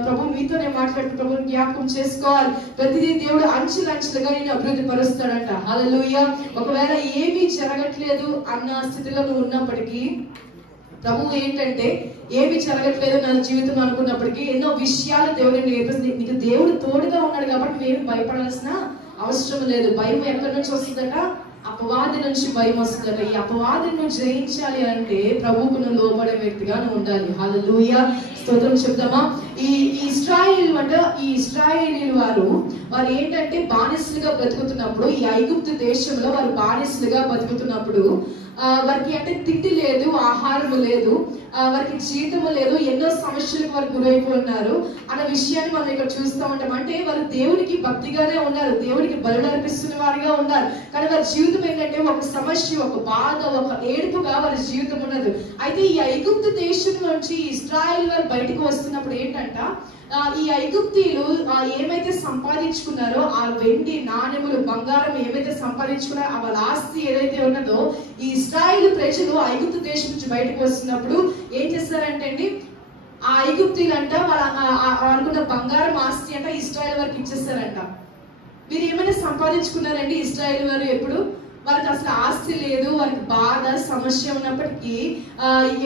ప్రభు మీతో నేను మాట్లాడుతూ ప్రభుని జ్ఞాపకం చేసుకోవాలి. ప్రతిదీ దేవుడు అంచెలుగా నేను అభివృద్ధి పరుస్తాడంట. హల్లెలూయా. ఒకవేళ ఏమీ జరగట్లేదు అన్న స్థితిలో నువ్వు ఉన్నప్పటికీ ప్రభువు ఏంటంటే ఏమి జరగట్లేదు నా జీవితం అనుకున్నప్పటికీ ఎన్నో విషయాలు దేవుడిని నేర్పిస్తుంది. నీకు దేవుడు తోడుగా ఉన్నాడు కాబట్టి నువ్వేమి భయపడాల్సిన అవసరం లేదు. భయం ఎక్కడి నుంచి వస్తుందట? అపవాది నుంచి భయం వస్తుందట. ఈ అపవాదిని నువ్వు జయించాలి అంటే ప్రభువుకు నువ్వు లోబడే వ్యక్తిగా నువ్వు ఉండాలి. హల్లెలూయా. స్తోత్రం చెప్తామా. ఈ ఇశ్రాయేలీలు వారు ఏంటంటే బానిసలుగా బ్రతుకుతున్నప్పుడు, ఈ ఐగుప్తు దేశంలో వారు బానిసలుగా బతుకుతున్నప్పుడు వారికి అంటే తిండి లేదు, ఆహారము లేదు, వారికి జీతము లేదు, ఎన్నో సమస్యలకు వారు గురైపోయినారు అన్న విషయాన్ని మనం ఇక్కడ చూస్తూ ఉంటాం. అంటే వారు దేవునికి భక్తిగానే ఉన్నారు, దేవునికి బలులు అర్పిస్తున్న వారిగా ఉన్నారు. కానీ వారి జీవితం ఏంటంటే ఒక సమస్య, ఒక బాధ, ఒక ఏడుపుగా వారి జీవితం ఉన్నది. అయితే ఈ ఐగుప్తు దేశం నుంచి ఇశ్రాయేలు వారు బయటకు వస్తున్నప్పుడు ఏంటంట, ఈ ఐగుప్తీయులు ఏమైతే సంపాదించుకున్నారో ఆ వెండి నాణెములు, బంగారం ఏమైతే సంపాదించుకున్నారో వాళ్ళ ఆస్తి ఏదైతే ఉన్నదో ఈ ఇశ్రాయేలు ప్రజలు ఐగుప్తు దేశం నుంచి బయటకు వస్తున్నప్పుడు ఏం చేస్తారంటే అండి, ఆ ఐగుప్తీయులు అంట వాళ్ళ అనుకున్న బంగారం ఆస్తి అంట ఇశ్రాయేలు వారికి ఇచ్చేస్తారంట. మీరు ఏమైనా సంపాదించుకున్నారండి ఇశ్రాయేలు వారు? ఎప్పుడు వారికి అసలు ఆస్తి లేదు, వారికి బాధ సమస్య ఉన్నప్పటికీ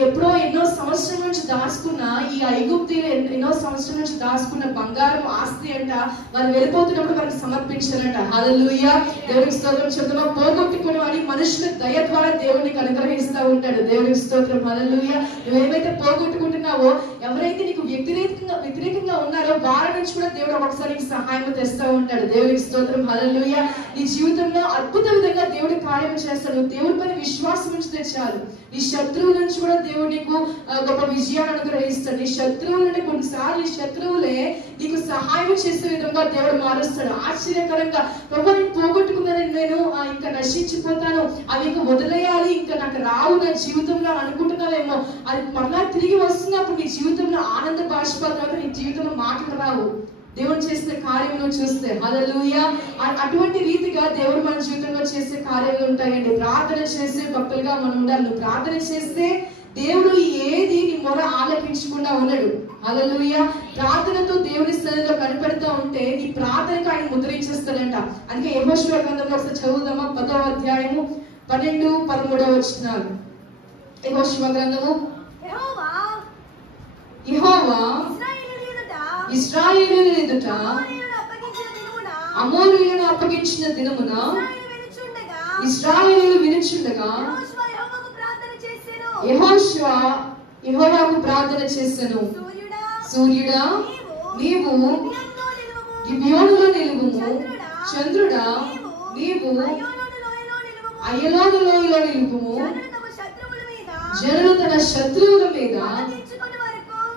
ఎప్పుడో ఎన్నో సంవత్సరం నుంచి దాచుకున్న ఈ ఐగుప్తీయులు ఎన్నో సంవత్సరం నుంచి దాచుకున్న బంగారం ఆస్తి అంట వారు వెళ్ళిపోతున్నప్పుడు వారికి సమర్పించారంట. హల్లెలూయా. దేవునికి స్తోత్రం చెప్తున్నా. పోగొట్టుకునే వాడి మనుషుల దయ ద్వారా దేవునికి అనుగ్రహిస్తూ ఉంటాడు. దేవునికి స్తోత్రం. హల్లెలూయా. నువ్వేమైతే పోగొట్టుకుంటున్నావో, ఎవరైతే నీకు వ్యతిరేకంగా ఉన్నారో వారి నుంచి కూడా దేవుడు ఒకసారి సహాయం తెస్తూ ఉంటాడు. దేవునికి స్తోత్రం. హల్లెలూయా. నీ జీవితంలో అద్భుత విధంగా దేవుడు కార్యం చేస్తాడు. దేవుడి పైన విశ్వాసం నుంచి తెచ్చారు. నీ శత్రువుల నుంచి కూడా దేవుడు నీకు గొప్ప విజయాన్ని అనుగ్రహిస్తాడు. నీ శత్రువులని కొన్నిసార్లు నీ శత్రువులే నీకు సహాయం చేసే విధంగా దేవుడు మారుస్తాడు. ఆశ్చర్యకరంగా ప్రభు నేను పోగొట్టుకున్నానని నేను ఇంకా నశించిపోతాను, అవి ఇంకా వదిలేయాలి, ఇంకా నాకు రావు నా జీవితంలో అనుకుంటున్నావేమో, అది మళ్ళా తిరిగి వస్తున్నప్పుడు నీ జీవితంలో ఆనంద బాష్పాలు, నీ జీవితంలో మాటలు రావు. దేవుడు చేసే కార్యములను చూస్తే హల్లెలూయా. అటువంటి రీతిగా దేవుడు మన జీవితంలో చేసే కార్యాలు ఉంటాయండి. ప్రార్థన చేసే భక్తులుగా మనం ఉండాలి. నువ్వు ప్రార్థన చేస్తే దేవుడు ఏది నీ మొర ఆలకించకుండా ఉన్నాడు. హల్లెలూయా. ప్రార్థనతో దేవుని సన్నిధిలో కనపడుతూ ఉంటే నీ ప్రార్థనకు ఆయన ముద్రించేస్తాడంట. అందుకే యెహోషువ గ్రంథంలో ఒకసారి చదువుదామా, 10వ అధ్యాయము 12, 13 వచనాలు. యెహోషువ గ్రంథము. యెహోవా ఇశ్రాయేలీయుల ఎదుట అమోరీయులను అప్పగించిన దినమున ఇశ్రాయేలీయులు వినుచుండగా యెహోషువ యెహోవాకు ప్రార్థన చేసెను. సూర్యుడా నీవు గిబియోనులో నిలువుము, చంద్రుడా నీవు అయ్యలోను లోయలో నిలువుము. జనులు తన శత్రువుల మీద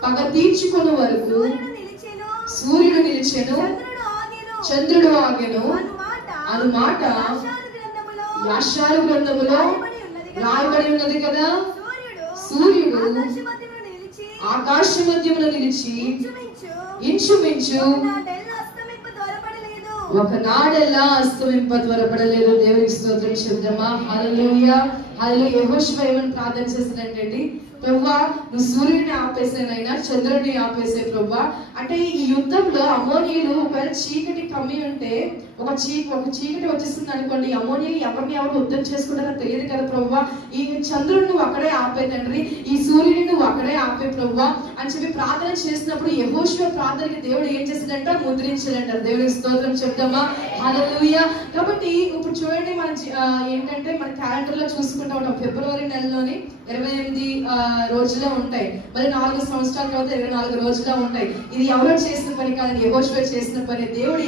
పగ తీర్చుకుని వరకు సూర్యుడు నిలిచెను, చంద్రుడు ఆగెను అను మాట యాషారు గ్రంథములో రాయబడి ఉన్నది కదా. సూర్యుడు ఆకాశ మధ్యములో నిలిచి ఇంచుమించు ఒకనాడెల్లా అస్తమింప త్వరపడలేదు. దేవునికి స్తోత్రం చెప్దామా. హల్లెలూయా. హల్లెలూయా. యెహోషువ ఏమని ప్రార్థన చేశాడంటే, ప్రభువా నువ్వు సూర్యుడిని ఆపేసానైనా, చంద్రుడిని ఆపేసే ప్రభువా. అంటే ఈ యుద్ధంలో అమోనీయులు ఒకవేళ చీకటి కమ్మి ఉంటే ఒక చీకటి వచ్చేస్తుంది అనుకోండి, అమోనీయులు ఎవరు యుద్ధం చేసుకుంటారో తెలియదు కదా ప్రభువా. ఈ చంద్రుడిని నువ్వు అక్కడే ఆపే తండ్రి, ఈ సూర్యుడిని నువ్వు అక్కడే ఆపే ప్రభువా అని చెప్పి ప్రార్థన చేసినప్పుడు యెహోషువ ప్రార్థనకి దేవుడు ఏం చేశాడంట, ముద్రించాడంట. దేవుడికి స్తోత్రం చెప్దామా. హల్లెలూయా. కాబట్టి ఇప్పుడు చూడండి, మన ఏంటంటే మన క్యాలెండర్ లో చూసుకుంటా ఉంటాం, ఫిబ్రవరి నెలలోని 28 రోజులు ఉంటాయి, మరి 4 సంవత్సరాల తర్వాత 24 రోజులు ఉంటాయి. ఇది ఎవరో చేసిన పని కాదని యెహోషువ చేసిన పని. దేవుడు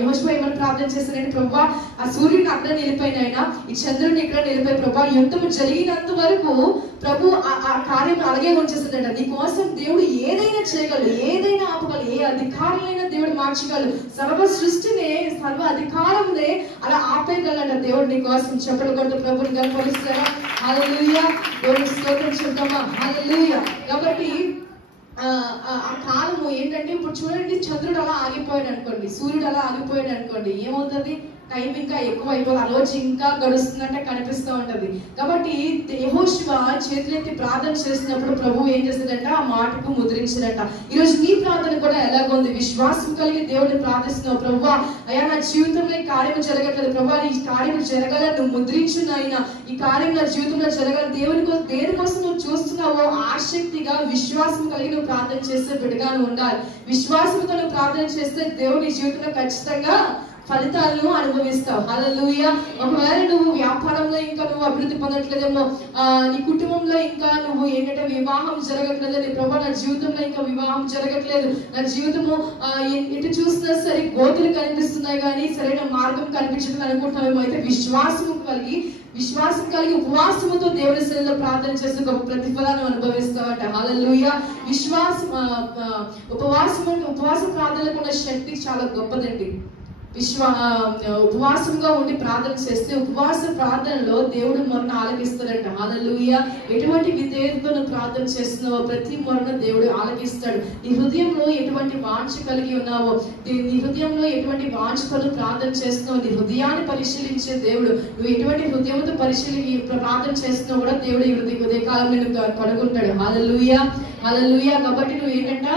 యెహోషువ ఏమని ప్రార్థన చేశాడంటే, ప్రభువా ఆ సూర్యుడిని అక్కడ నిలిపోయినైనా, ఈ చంద్రుడిని ఇక్కడ నిలిపోయి ప్రభువా యుద్ధము జరిగినంత వరకు ప్రభు ఆ కార్యం అలాగే ఉంచేస్తాడంట. నీ కోసం దేవుడు ఏదైనా చేయగలడు, ఏదైనా ఆపగలడు, ఏ అధికారులైనా దేవుడు మార్చగలడు. సర్వ సృష్టినే, సర్వ అధికారంనే అలా ఆపేయగలట దేవుడు నీ కోసం. చెప్పలు కొడుతూ ప్రభుని కనపరుస్తారా. హల్లెలూయా. దేవుడికి స్తోత్రం చెప్తామా. హల్లెలూయా. కాబట్టి ఆ కాలము ఏంటంటే, ఇప్పుడు చూడండి, చంద్రుడు అలా ఆగిపోయాడు అనుకోండి, సూర్యుడు అలా ఆగిపోయాడు అనుకోండి, ఏమవుతుంది? టైం ఇంకా ఎక్కువ అయిపోతుంది, ఆ రోజు ఇంకా గడుస్తుందంటే కనిపిస్తూ ఉంటది. కాబట్టి యెహోషువ చేతులెత్తి ప్రార్థన చేసినప్పుడు ప్రభు ఏం చేస్తాడంట, ఆ మాటకు ముద్రించాడంట. ఈరోజు నీ ప్రార్థన కూడా ఎలాగుంది? విశ్వాసం కలిగి దేవుడిని ప్రార్థిస్తున్నావు. ప్రభువా అయ్యా నా జీవితంలో ఈ కార్యం జరగట్లేదు, ప్రభువా ఈ కార్యం జరగాల, నువ్వు ముద్రించు నాయనా, ఈ కార్యం నా జీవితంలో జరగాల. దేనికోసం నువ్వు చూస్తున్నావో ఆసక్తిగా విశ్వాసం కలిగి నువ్వు ప్రార్థన చేస్తే బిడ్డగా నువ్వు ఉండాలి. విశ్వాసంతో నువ్వు ప్రార్థన చేస్తే దేవుడి జీవితంలో ఖచ్చితంగా ఫలితాలను అనుభవిస్తావు. హల్లెలూయా. ఒకవేళ నువ్వు వ్యాపారంలో ఇంకా నువ్వు అభివృద్ధి పొందట్లేదేమో, నీ కుటుంబంలో ఇంకా నువ్వు ఏంటంటే వివాహం జరగట్లేదని, ప్రభు నా జీవితంలో ఇంకా వివాహం జరగట్లేదు, నా జీవితము ఎటు చూసినా సరే గోతులు కనిపిస్తున్నాయి కానీ సరైన మార్గం కనిపించదు అనుకుంటున్నామేమో. అయితే విశ్వాసం కలిగి ఉపవాసముతో దేవుని సన్నిధిలో ప్రార్థన చేస్తూ గొప్ప ప్రతిఫలాన్ని అనుభవిస్తావట. హల్లెలూయా. ఉపవాస ప్రార్థనలకు ఉన్న శక్తి చాలా గొప్పదండి. ఉపవాసంగా ఉండి ప్రార్థన చేస్తే ఉపవాస ప్రార్థనలో దేవుడు మొరను ఆలకిస్తాడంట. హల్లెలూయా. ఎటువంటి విధేయతతో నువ్వు ప్రార్థన చేస్తున్నావో ప్రతి మొరను దేవుడు ఆలకిస్తాడు. నీ హృదయంలో ఎటువంటి వాంఛ కలిగి ఉన్నావో, నీ హృదయంలో ఎటువంటి వాంఛతో ప్రార్థన చేస్తున్నావు, నీ హృదయాన్ని పరిశీలించే దేవుడు. నువ్వు ఎటువంటి హృదయంతో ప్రార్థన చేస్తున్నావు కూడా దేవుడు ఉదయకాలం నేను కనుగొంటాడు. హల్లెలూయా. హల్లెలూయా. కాబట్టి నువ్వు ఏంటంట,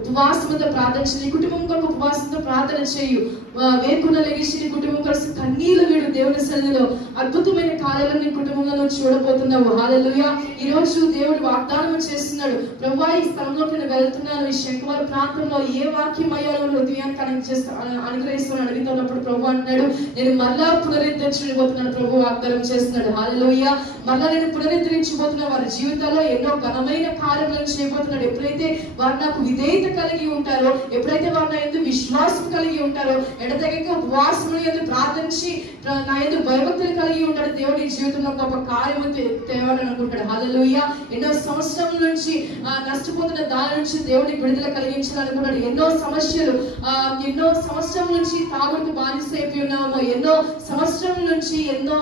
ఉపవాసంతో ప్రార్థన చేయి. నీ కుటుంబం కొరకు ఉపవాసంతో ప్రార్థన చేయు. వేకున లెగిసి నీ కుటుంబం కలిసి కన్నీళ్లు వీడు దేవుని సన్నిధిలో. అద్భుతమైన కార్యాలను నీ కుటుంబంలో నువ్వు చూడబోతున్నావు. హల్లెలూయా. ఈ రోజు దేవుడు వాగ్దానం చేస్తున్నాడు, ప్రభువా ఈ స్థలంలోకి నేను వెళ్తున్నాను, ఈ శంకవారి ప్రాంతంలో ఏ వాక్యం అయ్యాలో హృదయాన్ని కనెక్ట్ అనుగ్రహిస్తాను అడుగుతున్నప్పుడు ప్రభు అంటున్నాడు, నేను మళ్ళా పునరుద్ధరించబోతున్నాను. ప్రభు వాగ్దానం చేస్తున్నాడు. హల్లెలూయా. మళ్ళా నేను పునరుద్ధరించబోతున్నా, వారి జీవితాల్లో ఎన్నో ఘనమైన కార్యములను చేయబోతున్నాడు. ఎప్పుడైతే వారు నాకు విధేయత కలిగి ఉంటారో, ఎప్పుడైతే వారు నా యందు విశ్వాసం కలిగి ఉంటారో, ఎడతెగక ఉపవాసముల యందు ప్రార్థించి నా యందు భయభక్తులు కలిగి ఉంటాడు, దేవుడి జీవితంలో గొప్ప కార్యము తేవాలని అనుకుంటాడు. హల్లెలూయా. ఎన్నో సంవత్సరం నుంచి నష్టపోతున్న దాని నుంచి దేవుడికి విడుదల కలిగించాలనుకున్నాడు. ఎన్నో సంవత్సరం నుంచి తాగుడుకు బానిస అయిపోయి ఉన్నామో, ఎన్నో సంవత్సరం నుంచి ఎన్నో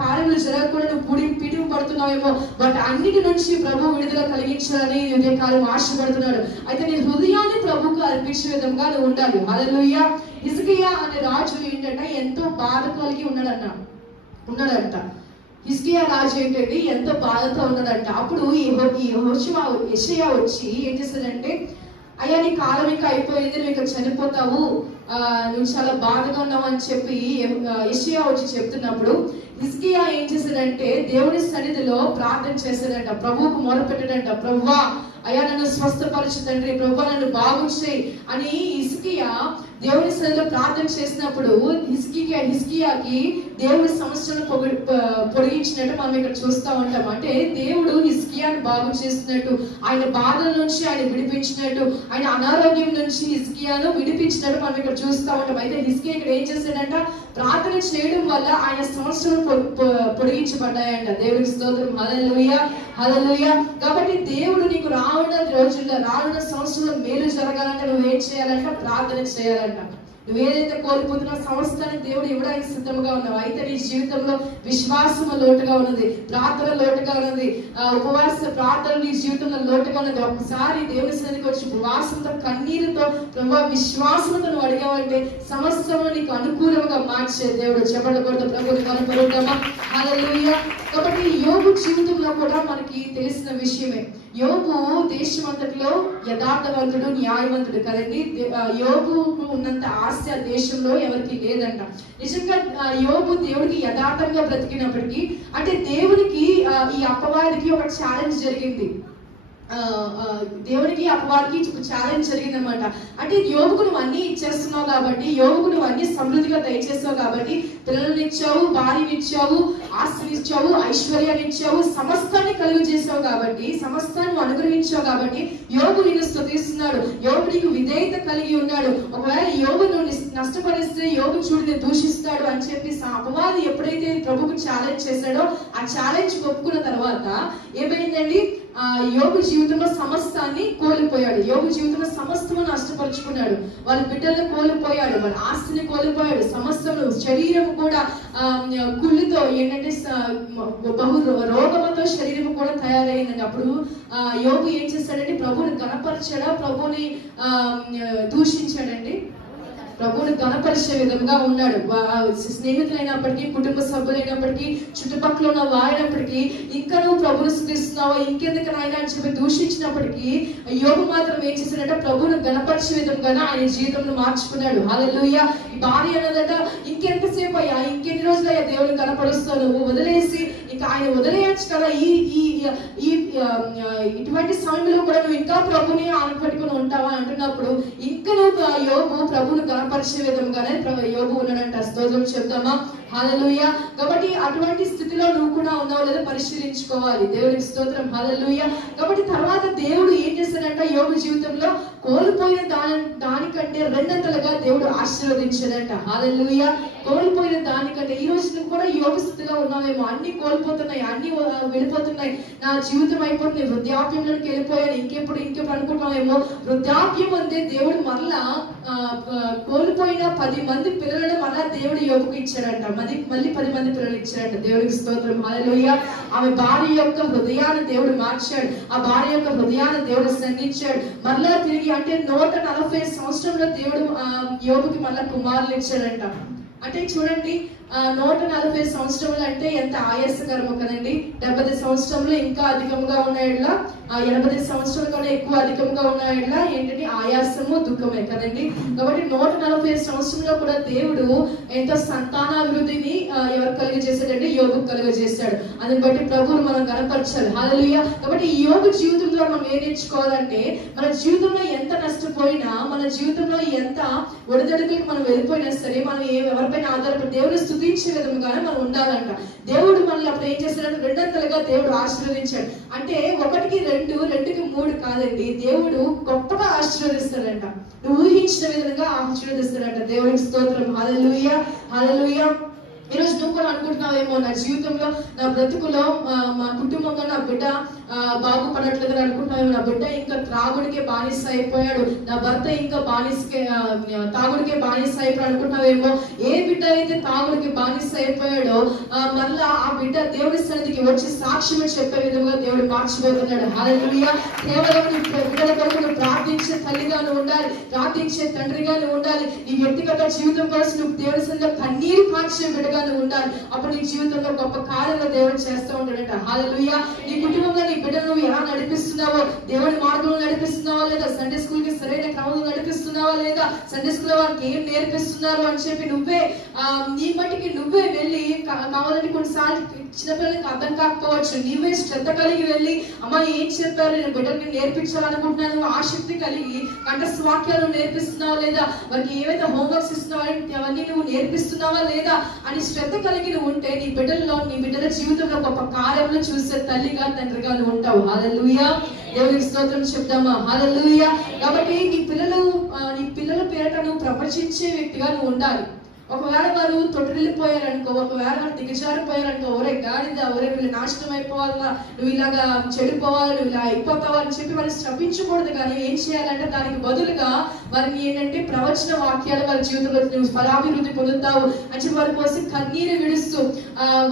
కార్యములు జరగకుండా నువ్వు పిడుగు పడుతున్నావేమో, వాటి అన్నిటి నుంచి ప్రభు విడుదల కలిగించాలని ఇదే కాలం ఆశపడుతున్నాడు. అయితే నీ హృదయాన్ని ప్రభుకు అర్పించే విధంగా నువ్వు ఉండాలి. హల్లెలూయా. హిజ్కియా అనే రాజు ఏంటంటే ఎంతో బాధ కలిగి ఉన్నాడంట. హిజ్కియా రాజు ఏంటంటే ఎంతో బాధతో ఉన్నాడంట. అప్పుడు యెషయా వచ్చి ఏం చేశాడంటే, అయ్యా నీ కాలం ఇంకా అయిపోయింది, నువ్వు ఇక్కడ చనిపోతావు, నువ్వు చాలా బాధగా ఉన్నావు అని చెప్పి యెషయా వచ్చి చెప్తున్నప్పుడు హిజ్కియా ఏం చేశాడంటే దేవుని సన్నిధిలో ప్రార్థన చేశాడంట. ప్రభువుకు మొరపెట్టాడంట, ప్రభువా అయ్యా నన్ను స్వస్థపరచు తండ్రి, ప్రభువా నన్ను బాగు చేయి అని హిజ్కియా దేవుని సన్నిధిలో ప్రార్థన చేసినప్పుడు హిజ్కియాకి దేవుడి సమస్యను పొడిగించినట్టు మనం ఇక్కడ చూస్తూ ఉంటాం. అంటే దేవుడు హిజ్కియాను బాగు చేసినట్టు, ఆయన బాధల నుంచి ఆయన విడిపించినట్టు, ఆయన అనారోగ్యం నుంచి హిజ్కియాను విడిపించినట్టు మనం ఇక్కడ చూస్తూ ఉంటాం. అయితే హిజ్కియా ఇక్కడ ఏం చేశాడంట, ప్రార్థన చేయడం వల్ల ఆయన సమస్యలు పొడిగించబడ్డాయంట. దేవుడికి స్తోత్రం. హల్లెలూయా. హల్లెలూయా. కాబట్టి దేవుడు నీకు రానున్న రోజుల్లో రానున్న సంవత్సరంలో మేలు జరగాలంటే నువ్వేం చేయాలంట, ప్రార్థన చేయాలంట. నువ్వు ఏదైతే కోల్పోతున్నా సంవత్సరాన్ని దేవుడు ఇవ్వడానికి సిద్ధంగా ఉన్నావు. అయితే నీ జీవితంలో విశ్వాసము లోటుగా ఉన్నది, ప్రార్థన లోటుగా ఉన్నది, ఉపవాస ప్రార్థన నీ జీవితంలో లోటుగా ఉన్నది. ఒకసారి దేవుని సన్నిధికి వచ్చి ఉపవాసంతో కన్నీరుతో ప్రభు విశ్వాసంతో నువ్వు అడిగావంటే సమస్తము నీకు అనుకూలంగా మార్చే దేవుడు. చెప్పకూడదు ప్రభుని కనుపరుద్దామా. హల్లెలూయా. కాబట్టి యోబు జీవితంలో కూడా మనకి తెలిసిన విషయమే. యోబు దేశం అంతటిలో యథార్థవంతుడు, న్యాయవంతుడు కదండి. యోబుకు ఉన్నంత ఆస్తి ఆ దేశంలో ఎవరికి లేదంట. నిజంగా యోబు దేవుడికి యథార్థంగా బ్రతికినప్పటికీ, అంటే దేవునికి ఈ అపవాదికి ఒక ఛాలెంజ్ జరిగింది. దేవునికి అపవాదికి ఒక ఛాలెంజ్ జరిగిందనమాట. అంటే యోబుకు నువ్వు అన్ని ఇచ్చేస్తున్నావు కాబట్టి, యోబుకు నువ్వు అన్ని సమృద్ధిగా దయచేస్తావు కాబట్టి, పిల్లలను ఇచ్చావు, భార్యని ఇచ్చావు, ఆస్తిని ఇచ్చావు, ఐశ్వర్యాన్ని ఇచ్చావు, సమస్తాన్ని కలుగు చేసావు కాబట్టి, సమస్తాన్ని అనుగ్రహించావు కాబట్టి యోబు నిన్ను స్తుతిస్తున్నాడు. యోబు నీకు విధేయత కలిగి ఉన్నాడు. ఒకవేళ యోబు నువ్వు నష్టపరిస్తే యోబు చూడిని దూషిస్తాడు అని చెప్పి అపవాది ఎప్పుడైతే ప్రభుకు ఛాలెంజ్ చేశాడో ఆ ఛాలెంజ్ ఒప్పుకున్న తర్వాత ఏమైందండి, యోబు జీవితంలో సమస్తాన్ని కోల్పోయాడు. యోబు జీవితంలో సమస్తము నష్టపరుచుకున్నాడు. వాళ్ళ బిడ్డలను కోల్పోయాడు, వాళ్ళ ఆస్తిని కోల్పోయాడు, సమస్తము శరీరం కూడా కుళ్ళుతో ఏంటంటే బహు రోగముతో శరీరం కూడా తయారైందండి. అప్పుడు యోబు ఏం చేశాడంటే ప్రభుని గణపరిచాడా, ప్రభుని దూషించాడండి. ప్రభువుని గణపరిచే విధంగా ఉన్నాడు. స్నేహితులైనప్పటికీ, కుటుంబ సభ్యులైనప్పటికీ, చుట్టుపక్కల ఉన్న వారైనప్పటికీ, ఇంకా నువ్వు ప్రభువుని స్తుతిస్తున్నావా, ఇంకెందుకు నాయన అని చెప్పి దూషించినప్పటికీ యోబు మాత్రం ఏం చేశాడంటే ప్రభువుని గణపరిచే విధంగానే ఆయన జీవితంలో మార్చుకున్నాడు. హల్లెలూయా. ఈ భార్య అన్నదట, ఇంకెంతసేపు అయ్యా, ఇంకెన్ని రోజులు అయ్యా దేవుని కనపరుస్తావు, నువ్వు వదిలేసి ఇంకా ఆయన వదిలేయచ్చు కదా, ఇటువంటి సమయంలో కూడా నువ్వు ఇంకా ప్రభుని ఆనపెట్టుకుని ఉంటావా అంటున్నప్పుడు ఇంకా నువ్వు యోబు ప్రభుని కనపరిచే విధంగానే యోబు ఉన్నాడంట. స్తోత్రం చెప్తామా. హల్లెలూయా. కాబట్టి అటువంటి స్థితిలో నువ్వు కూడా ఉన్నావు లేదా పరిశీలించుకోవాలి. దేవునికి స్తోత్రం. హల్లెలూయా. కాబట్టి తర్వాత దేవుడు ఏం చేశాడంట, యోబు జీవితంలో కోల్పోయిన దానికంటే రెండంతలుగా దేవుడు ఆశీర్వదించాడంట. హల్లెలూయా. కోల్పోయిన దానికంటే ఈ రోజు నువ్వు కూడా యోబు స్థితిలో ఉన్నావేమో, అన్ని కోల్పోతున్నాయి, అన్ని వెళ్ళిపోతున్నాయి, నా జీవితం అయిపోతుంది, వృద్ధాప్యంలోకి వెళ్ళిపోయాను, ఇంకెప్పుడు అనుకుంటున్నావేమో. వృద్ధాప్యం అంటే దేవుడు మరలా కోల్పోయిన 10 మంది పిల్లలను మరలా దేవుడు యోబుకు ఇచ్చాడంట. మళ్ళీ 10 మంది పిల్లలు ఇచ్చాడంట. దేవుడికి స్తోత్రం. హల్లెలూయా. ఆమె భార్య యొక్క హృదయాన్ని దేవుడు మార్చాడు. ఆ భార్య యొక్క హృదయాన్ని దేవుడు సంధించాడు. మరలా తిరిగి అంటే 140 సంవత్సరంలో దేవుడు యోబుకి మళ్ళా కుమారులు ఇచ్చాడంట. అంటే చూడండి, 140 సంవత్సరములు అంటే ఎంత ఆయాసకరమో కదండి. 70 సంవత్సరంలో ఇంకా అధికంగా ఉన్నాయట్లా, 80 సంవత్సరాల కన్నా ఎక్కువ అధికంగా ఉన్నాయట్లా ఏంటంటే ఆయాసము, దుఃఖమే కదండి. కాబట్టి 140 సంవత్సరంలో కూడా దేవుడు ఎంత సంతానాభివృద్ధిని ఎవరు కలుగజేశాడంటే యోబు కలుగజేశాడు. అందుని బట్టి ప్రభువును మనం కనపరచాలి. హల్లెలూయా. కాబట్టి ఈ యోబు జీవితంలో మనం ఏం నేర్చుకోవాలంటే, మన జీవితంలో ఎంత నష్టపోయినా, మన జీవితంలో ఎంత ఒడిదడుగులకు మనం వెళ్ళిపోయినా సరే, మనం ఎవరిపైన ఆధారపడి దేవుని స్తుతించే విధంగానే మనం ఉండాలంట. దేవుడు మనల్ని అప్పుడు ఏం చేశాడంటే రెండంతలుగా దేవుడు ఆశీర్వదించాడు. అంటే 1కి 2, 2కి 3 కాదండి, దేవుడు గొప్పగా ఆశీర్వదిస్తాడంట. నువ్వు ఊహించిన విధంగా ఆశీర్వదిస్తాడంట. దేవునికి స్తోత్రం. హల్లెలూయా. హల్లెలూయా. ఈరోజు నువ్వు కూడా అనుకుంటున్నావేమో, నా జీవితంలో, నా బ్రతుకులో, మా కుటుంబంలో నా బిడ్డ బాగుపడట్లేదని అనుకుంటున్నావేమో, నా బిడ్డ ఇంకా త్రాగుడికే బానిస అయిపోయాడు, నా భర్త ఇంకా తాగుడికే బానిస అయిపోయాడు అనుకుంటున్నావేమో. ఏ బిడ్డ అయితే తాగుడికి బానిస అయిపోయాడో మళ్ళా ఆ బిడ్డ దేవుడి సన్నిధికి వచ్చి సాక్ష్యం చెప్పే విధంగా దేవుడు మార్చిపోతున్నాడు. హల్లెలూయా. కేవలం నీ బిడ్డల కొరకు నువ్వు ప్రార్థించే తల్లిగా నువ్వు ఉండాలి, ప్రార్థించే తండ్రిగా నువ్వు ఉండాలి. నీ వ్యక్తిగత జీవితం కోసం నువ్వు దేవుడి సన్నిధిలో కన్నీరు కార్చే బిడ్డగా నువ్వు ఉండాలి. అప్పుడు నీ జీవితంలో గొప్ప కార్యాలు దేవుడు చేస్తూ ఉంటాడట. హల్లెలూయా. నీ కుటుంబంలో నీ బిడ్డను నువ్వు ఎలా నడిపిస్తున్నావో, దేవుడి మార్గంలో నడిపిస్తున్నావా లేదా, సండే స్కూల్ కి సరైన క్రమంలో నడిపిస్తున్నావా లేదా, సండే స్కూల్ వారికి ఏం నేర్పిస్తున్నారు అని చెప్పి నువ్వే నీ మట్టికి నువ్వే వెళ్ళి, కావాలంటే కొన్నిసార్లు చిన్నపిల్లలకి అర్థం కాకపోవచ్చు, నీవే శ్రద్ధ కలిగి వెళ్ళి, అమ్మ ఏం చెప్పారు, నేను బిడ్డలకి నేర్పించాలనుకుంటున్నాను, ఆసక్తి కలిగి కంఠస్థ వాక్యాలు నేర్పిస్తున్నావా లేదా, వారికి ఏవైతే హోంవర్క్స్ ఇస్తున్నావా అవన్నీ నువ్వు నేర్పిస్తున్నావా లేదా అని శ్రద్ధ కలిగి నువ్వు ఉంటే నీ బిడ్డల జీవితంలో గొప్ప కార్యములు చూసే తల్లిగా తండ్రిగా నువ్వు ఉంటావు. హల్లెలూయా. దేవునికి స్తోత్రం చెప్తామా. హల్లెలూయా. కాబట్టి నీ పిల్లల పేరట నువ్వు ప్రపంచించే వ్యక్తిగా నువ్వు ఉండాలి. ఒకవేళ వారు తొట్టిల్లిపోయారనుకో, ఒకవేళ వారు దిగజారిపోయారనుకో, ఒరే గాడిద, ఒరే వీళ్ళు నాశనం అయిపోవాలా, నువ్వు ఇలాగా చెడిపోవాలి, నువ్వు ఇలా అయిపోతావా అని చెప్పి వారిని శ్రపించకూడదు. కానీ ఏం చేయాలంటే దానికి బదులుగా వారిని ఏంటంటే ప్రవచన వాక్యాలు వారి జీవితంలో నువ్వు ఫలాభివృద్ధి పొందుతావు అని చెప్పి వారి కోసం కన్నీరు విడుస్తూ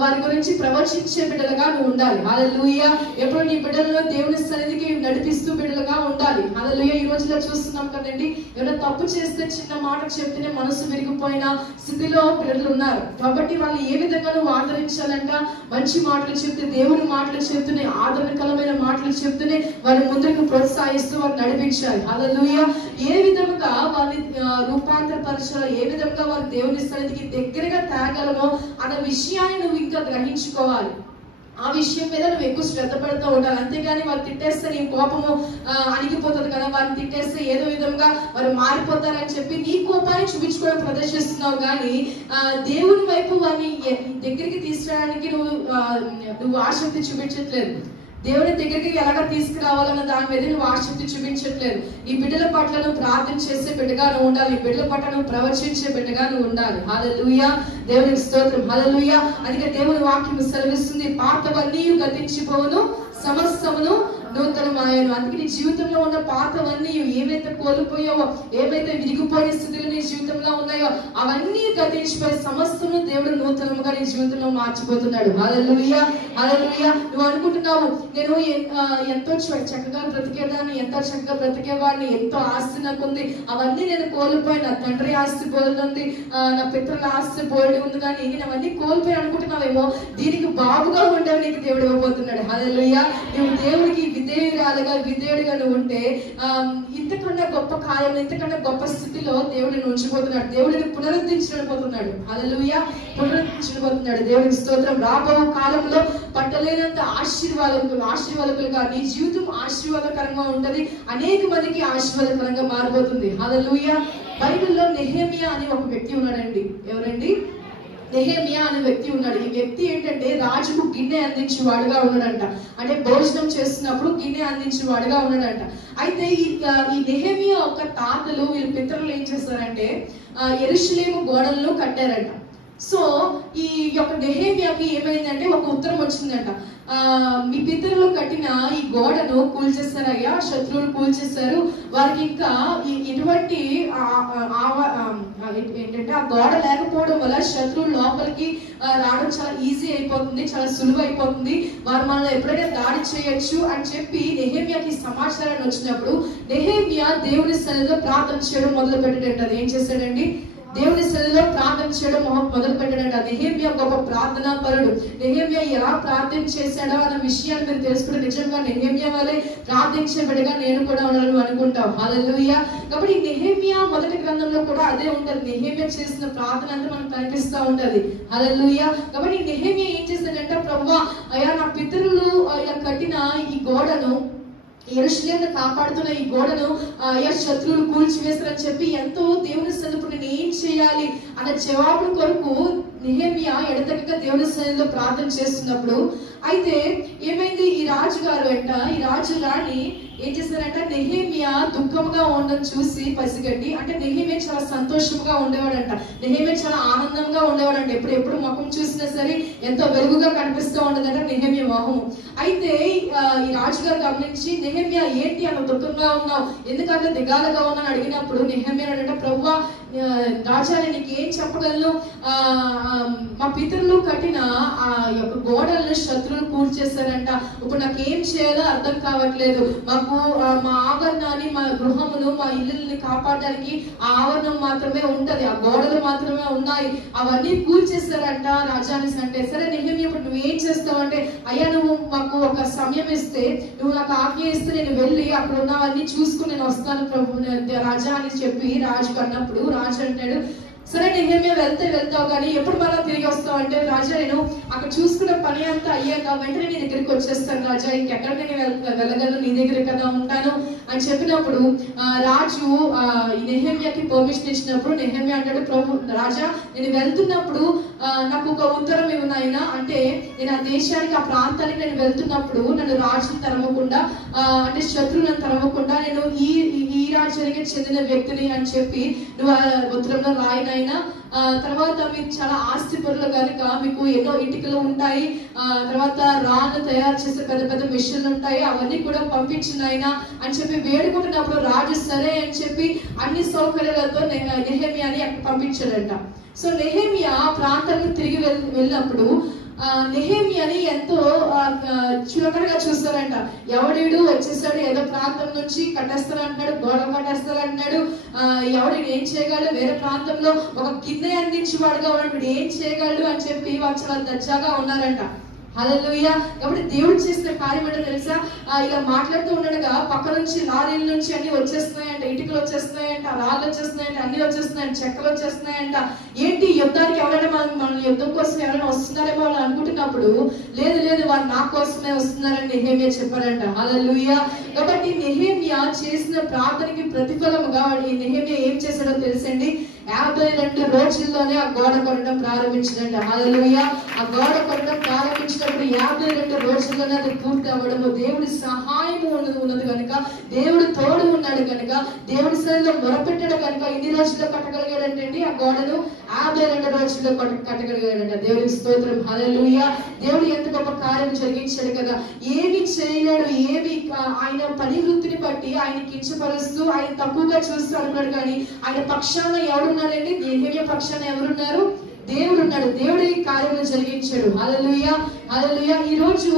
వారి గురించి ప్రవచించే బిడ్డలుగా నువ్వు ఉండాలి. హల్లెలూయా. ఎప్పుడు నీ బిడ్డలను దేవుని సన్నిధికి నడిపిస్తూ బిడ్డలుగా ఉండాలి. హల్లెలూయా. ఈ రోజులో చూస్తున్నాం కదండి, ఎవరైనా తప్పు చేస్తే చిన్న మాట చెప్తేనే మనసు విరిగిపోయిన స్థితిలో పిల్లలు ఉన్నారు. కాబట్టి వాళ్ళు ఏ విధంగా నువ్వు ఆదరించాలంట, మంచి మాటలు చెప్తే, దేవుని మాటలు చెప్తూనే, ఆదరణకరమైన మాటలు చెప్తూనే వారి ముందుకు ప్రోత్సహిస్తూ వారు నడిపించాలి. హల్లెలూయా. ఏ విధంగా వారిని రూపాంతరపరచాలో, ఏ విధంగా వారి దేవుని సన్నిధికి దగ్గరగా తేగలమో అన్న విషయాన్ని నువ్వు ఇంకా గ్రహించుకోవాలి. ఆ విషయం మీద నువ్వు ఎక్కువ శ్రద్ధ పడుతూ ఉండాలి. అంతేగాని వాళ్ళు తిట్టేస్తే నీ కోపము అణిగిపోతుంది కదా, వారిని తిట్టేస్తే ఏదో విధంగా వారు మారిపోతారని చెప్పి నీ కోపాన్ని చూపించుకోవడం ప్రదర్శిస్తున్నావు. కానీ దేవుని వైపు వారిని దగ్గరికి తీసుకురావడానికి నువ్వు ఆసక్తి చూపించట్లేదు. దేవుని దగ్గరికి ఎలాగ తీసుకురావాలన్న దాని మీద నువ్వు ఆసక్తి చూపించట్లేదు. ఈ బిడ్డల పట్ల నువ్వు ప్రార్థన చేసే బిడ్డగా నువ్వు ఉండాలి. ఈ బిడ్డల పట్ల నువ్వు ప్రవచించే బిడ్డగా నువ్వు ఉండాలి. హల్లెలూయా. దేవునికి స్తోత్రం. హల్లెలూయా. అందుకే దేవుని వాక్యం సెలవిస్తుంది, పాతవన్నీ గతించిపోవును, సమస్తమును నూతనమాయను. అందుకే నీ జీవితంలో ఉన్న పాతవన్నీ ఏవైతే కోల్పోయావో, ఏవైతే విరిగిపోయిన స్థితిలో నీ జీవితంలో ఉన్నాయో అవన్నీ గతించిపోయి సమస్తము దేవుడు నూతనముగా నీ జీవితంలో మార్చిపోతున్నాడు. హల్లెలూయా, హల్లెలూయా. నువ్వు అనుకుంటున్నావు నేను ఎంతో చక్కగా బ్రతికేదాన్ని, ఎంతో చక్కగా బ్రతికేవాడిని, ఎంతో ఆస్తి నాకుంది, అవన్నీ నేను కోల్పోయి, నా తండ్రి ఆస్తి పోయింది, నా పితరుల ఆస్తి పోయి ఉంది, కానీ నేను అవన్నీ కోల్పోయి అనుకుంటున్నావేమో. దీనికి బాబుగా ఉండవు నీకు దేవుడు ఇవ్వబోతున్నాడు. హల్లెలూయా. నువ్వు దేవుడికి విధేయుడిగా నువ్వు ఉంటే ఇంతకన్నా గొప్ప కార్యం, ఇంతకన్నా గొప్ప స్థితిలో దేవుడిని ఉంచిపోతున్నాడు. దేవుడిని పునరుద్ధరించబోతున్నాడు. హల్లెలూయా, పునరుద్ధరించబోతున్నాడు. దేవుడికి స్తోత్రం. రాబో కాలంలో పట్టలేనంత ఆశీర్వాదకులుగా నీ జీవితం ఆశీర్వాదకరంగా ఉంటది. అనేక మందికి ఆశీర్వాదకరంగా మారిపోతుంది. హల్లెలూయా. బైబిల్లో నెహెమియా అనే ఒక వ్యక్తి ఉన్నాడండి. ఎవరండి? నెహెమియా అనే వ్యక్తి ఉన్నాడు. ఈ వ్యక్తి ఏంటంటే రాజుకు గిన్నె అందించేవాడుగా ఉన్నాడంట. అంటే భోజనం చేస్తున్నప్పుడు గిన్నె అందించేవాడుగా ఉన్నాడంట. అయితే ఈ నెహెమియా ఒక తాతలు వీళ్ళ పితరులు ఏం చేస్తారంటే యెరూషలేము గోడలను కట్టారంట. సో ఈ యొక్క నెహెమియాకి ఏమైందంటే ఒక ఉత్తరం వచ్చిందంట. మీ పితరులు కట్టిన ఈ గోడను కూల్చేస్తారయ్యా, శత్రువులు కూల్చేస్తారు, వారికి ఇంకా ఎటువంటి ఏంటంటే ఆ గోడ లేకపోవడం వల్ల శత్రువులు లోపలికి రావడం చాలా ఈజీ అయిపోతుంది, చాలా సులువు అయిపోతుంది, వారు మనల్ని ఎప్పుడైనా దాడి చేయొచ్చు అని చెప్పి నెహెమియాకి సమాచారాన్ని వచ్చినప్పుడు నెహెమియా దేవుని సన్నిధిలో ప్రార్థన చేయడం మొదలు పెట్టాడంట. అది ఏం చేశాడండి? దేవుని సన్నిధిలో ప్రార్థన చేయడం మొదలు పెట్టాడంట. నెహెమియా గొప్ప ప్రార్థనా పరుడు. నెహెమియా ఎలా ప్రార్థన చేశాడో అన్న విషయాన్ని మీరు తెలుసుకుంటే నిజంగా నెహెమియా వల్లే ప్రార్థించే బిడ్డగా నేను కూడా ఉండాలని అనుకుంటాం. హల్లెలూయా. కాబట్టి నెహెమియా మొదటి గ్రంథంలో కూడా అదే ఉంటది. నెహెమియా చేసిన ప్రార్థన అంతా మనకు కనిపిస్తూ ఉంటది. హల్లెలూయా. కాబట్టి నెహెమియా ఏం చేశాడంటే, ప్రభువా అయ్యా నా పితరులు ఇలా కట్టిన ఈ గోడను, యెరూషలేమును కాపాడుతున్న ఈ గోడను శత్రువులు కూల్చివేస్తారని చెప్పి ఎంతో దేవుని సన్నిధిలో నేను ఏం చేయాలి అన్న జవాబు కొరకు నెహెమియా ఎడతెగక దేవుని సన్నిధిలో ప్రార్థన చేస్తున్నప్పుడు అయితే ఏమైంది, ఈ రాజు రాణి ఏం చేశారంటే నెహెమియా దుఃఖంగా ఉండడం చూసి పసిగట్టి, అంటే నెహెమియా చాలా సంతోషంగా ఉండేవాడంట. నెహెమియా చాలా ఆనందంగా ఉండేవాడంట. ఎప్పుడు ముఖం చూసినా సరే ఎంతో వెలుగుగా కనిపిస్తూ ఉండదంట నెహెమియా మొహం. అయితే ఈ రాజుగారు గమనించి, నెహెమియా ఏంటి అంత దుఃఖంగా ఉన్నావు, ఎందుకంత దిగాలుగా ఉన్నావు అడిగినప్పుడు నెహెమియా అంటే, ప్రభువా రాజా నేను ఏం చెప్పగలను, మా పితరులు కట్టిన ఆ యొక్క గోడలను శత్రువులు కూల్చేశారంట. ఇప్పుడు నాకు ఏం చేయాలో అర్థం కావట్లేదు. మాకు మా ఆవరణాన్ని, మా గృహమును, మా ఇల్లుని కాపాడడానికి ఆ ఆవరణం మాత్రమే ఉంటది, ఆ గోడలు మాత్రమే ఉన్నాయి, అవన్నీ కూల్చేశారంట రాజాని అంటే. సరే నెహెమియా ఇప్పుడు నువ్వు ఏం చేస్తావు అంటే, అయ్యా నువ్వు మాకు ఒక సమయం ఇస్తే, నువ్వు నాకు ఆజ్ఞ ఇస్తే నేను వెళ్ళి అక్కడ ఉన్నవన్నీ చూసుకుని నేను వస్తాను ప్రభు రాజా అని చెప్పి రాజుకు అన్నప్పుడు రాజు అంటాడు, సరే నెహెమియా వెళ్తావు కానీ ఎప్పుడు మళ్ళీ తిరిగి వస్తావు అంటే, రాజా నేను అక్కడ చూసుకున్న పని అంతా అయ్యాక వెంటనే నీ దగ్గరికి వచ్చేస్తాను రాజా, ఇంకెక్కడికి నేను వెళ్ళగలను, నీ దగ్గర కదా ఉంటాను అని చెప్పినప్పుడు రాజు నెహెమియాకి పర్మిషన్ ఇచ్చినప్పుడు నెహెమియా అంటాడు, ప్రభు రాజా నేను వెళ్తున్నప్పుడు నాకు ఒక ఉత్తరం ఇవ్వనైనా, అంటే నేను ఆ దేశానికి ఆ ప్రాంతానికి నేను వెళ్తున్నప్పుడు నన్ను రాజుని తరమకుండా, అంటే శత్రువులను తరమకుండా నేను ఈ రాజ్యానికి చెందిన వ్యక్తిని అని చెప్పి నువ్వు ఉత్తరంలో రాయినైనా, తర్వాత మీరు చాలా ఆస్తి పరులు కనుక మీకు ఎన్నో ఇటుకలు ఉంటాయి, తర్వాత రాళ్ళు తయారు చేసే పెద్ద పెద్ద మిషన్లు ఉంటాయి, అవన్నీ కూడా పంపించినైనా అని చెప్పి వేడుకుంటున్నప్పుడు రాజు సరే అని చెప్పి అన్ని సౌకర్యాలతో నెహెమియాని అక్కడ పంపించాడంట. సో నెహెమియా ప్రాంతానికి తిరిగి వెళ్ళినప్పుడు నెహెమియాని ఎంతో చులకనగా చూస్తారంట. ఎవడేడు వచ్చేసాడు, ఏదో ప్రాంతం నుంచి కట్టేస్తారంటున్నాడు, గోడలు కట్టేస్తారంటున్నాడు, ఎవడు ఏం చేయగలడు, వేరే ప్రాంతంలో ఒక గిన్నె అందించేవాడుగా ఉన్నాడు, ఏం చేయగలడు అని చెప్పి వాళ్ళు చాలా దర్జాగా ఉన్నారంట. హల్లెలూయా. కాబట్టి దేవుడు చేసిన కార్యం ఏంటో తెలుసా, ఇలా మాట్లాడుతూ ఉండగా పక్క నుంచి లారీల నుంచి అన్ని వచ్చేస్తున్నాయంట, ఇటుకలు వచ్చేస్తున్నాయంట, రాళ్ళు వచ్చేస్తున్నాయంట, అన్ని వచ్చేస్తున్నాయంట, చెక్కలు వచ్చేస్తున్నాయంట. ఏంటి యుద్ధానికి ఎవరైనా మన యుద్ధం కోసం ఎవరైనా వస్తున్నారేమో వాళ్ళు అనుకుంటున్నప్పుడు, లేదు వారు నా కోసమే వస్తున్నారని నెహెమియా చెప్పారంట. హల్లెలూయా. కాబట్టి నెహెమియా చేసిన ప్రార్థనకి ప్రతిఫలముగా నెహెమియా ఏం చేశాడో తెలుసండి, 52 రోజుల్లోనే ఆ గోడ కొట్టడం ప్రారంభించిందంట. హల్లెలూయా. ఆ గోడ కొట్టడం ప్రారంభించినప్పుడు 52 రోజుల్లోనే అది పూర్తి అవ్వడము దేవుడి సహాయము ఉన్నది కనుక, దేవుడు తోడు ఉన్నాడు కనుక, దేవుడి సన్నిధిలో మొరపెట్టాడు కనుక ఇన్ని రోజుల్లో కట్టగలిగాడంటే ఆ గోడను 52 రోజుల్లో కట్టగలిగాడంట. దేవుడికి స్తోత్రం. హల్లెలూయా. దేవుడు ఎంత గొప్ప కార్యం జరిగించాడు కదా. ఏమి చేయలేడు, ఏమి ఆయన పని వృత్తిని బట్టి ఆయన కించపరుస్తూ ఆయన తక్కువగా చూస్తూ అనుకున్నాడు. కానీ ఆయన పక్షాన ఎవరున్నారండి? నెహెమ్యా పక్షాన ఎవరున్నారు? దేవుడు ఉన్నాడు. దేవుడు ఈ కార్యము జరిగించాడు. హల్లెలూయా. హల్లెలూయా. ఈ రోజు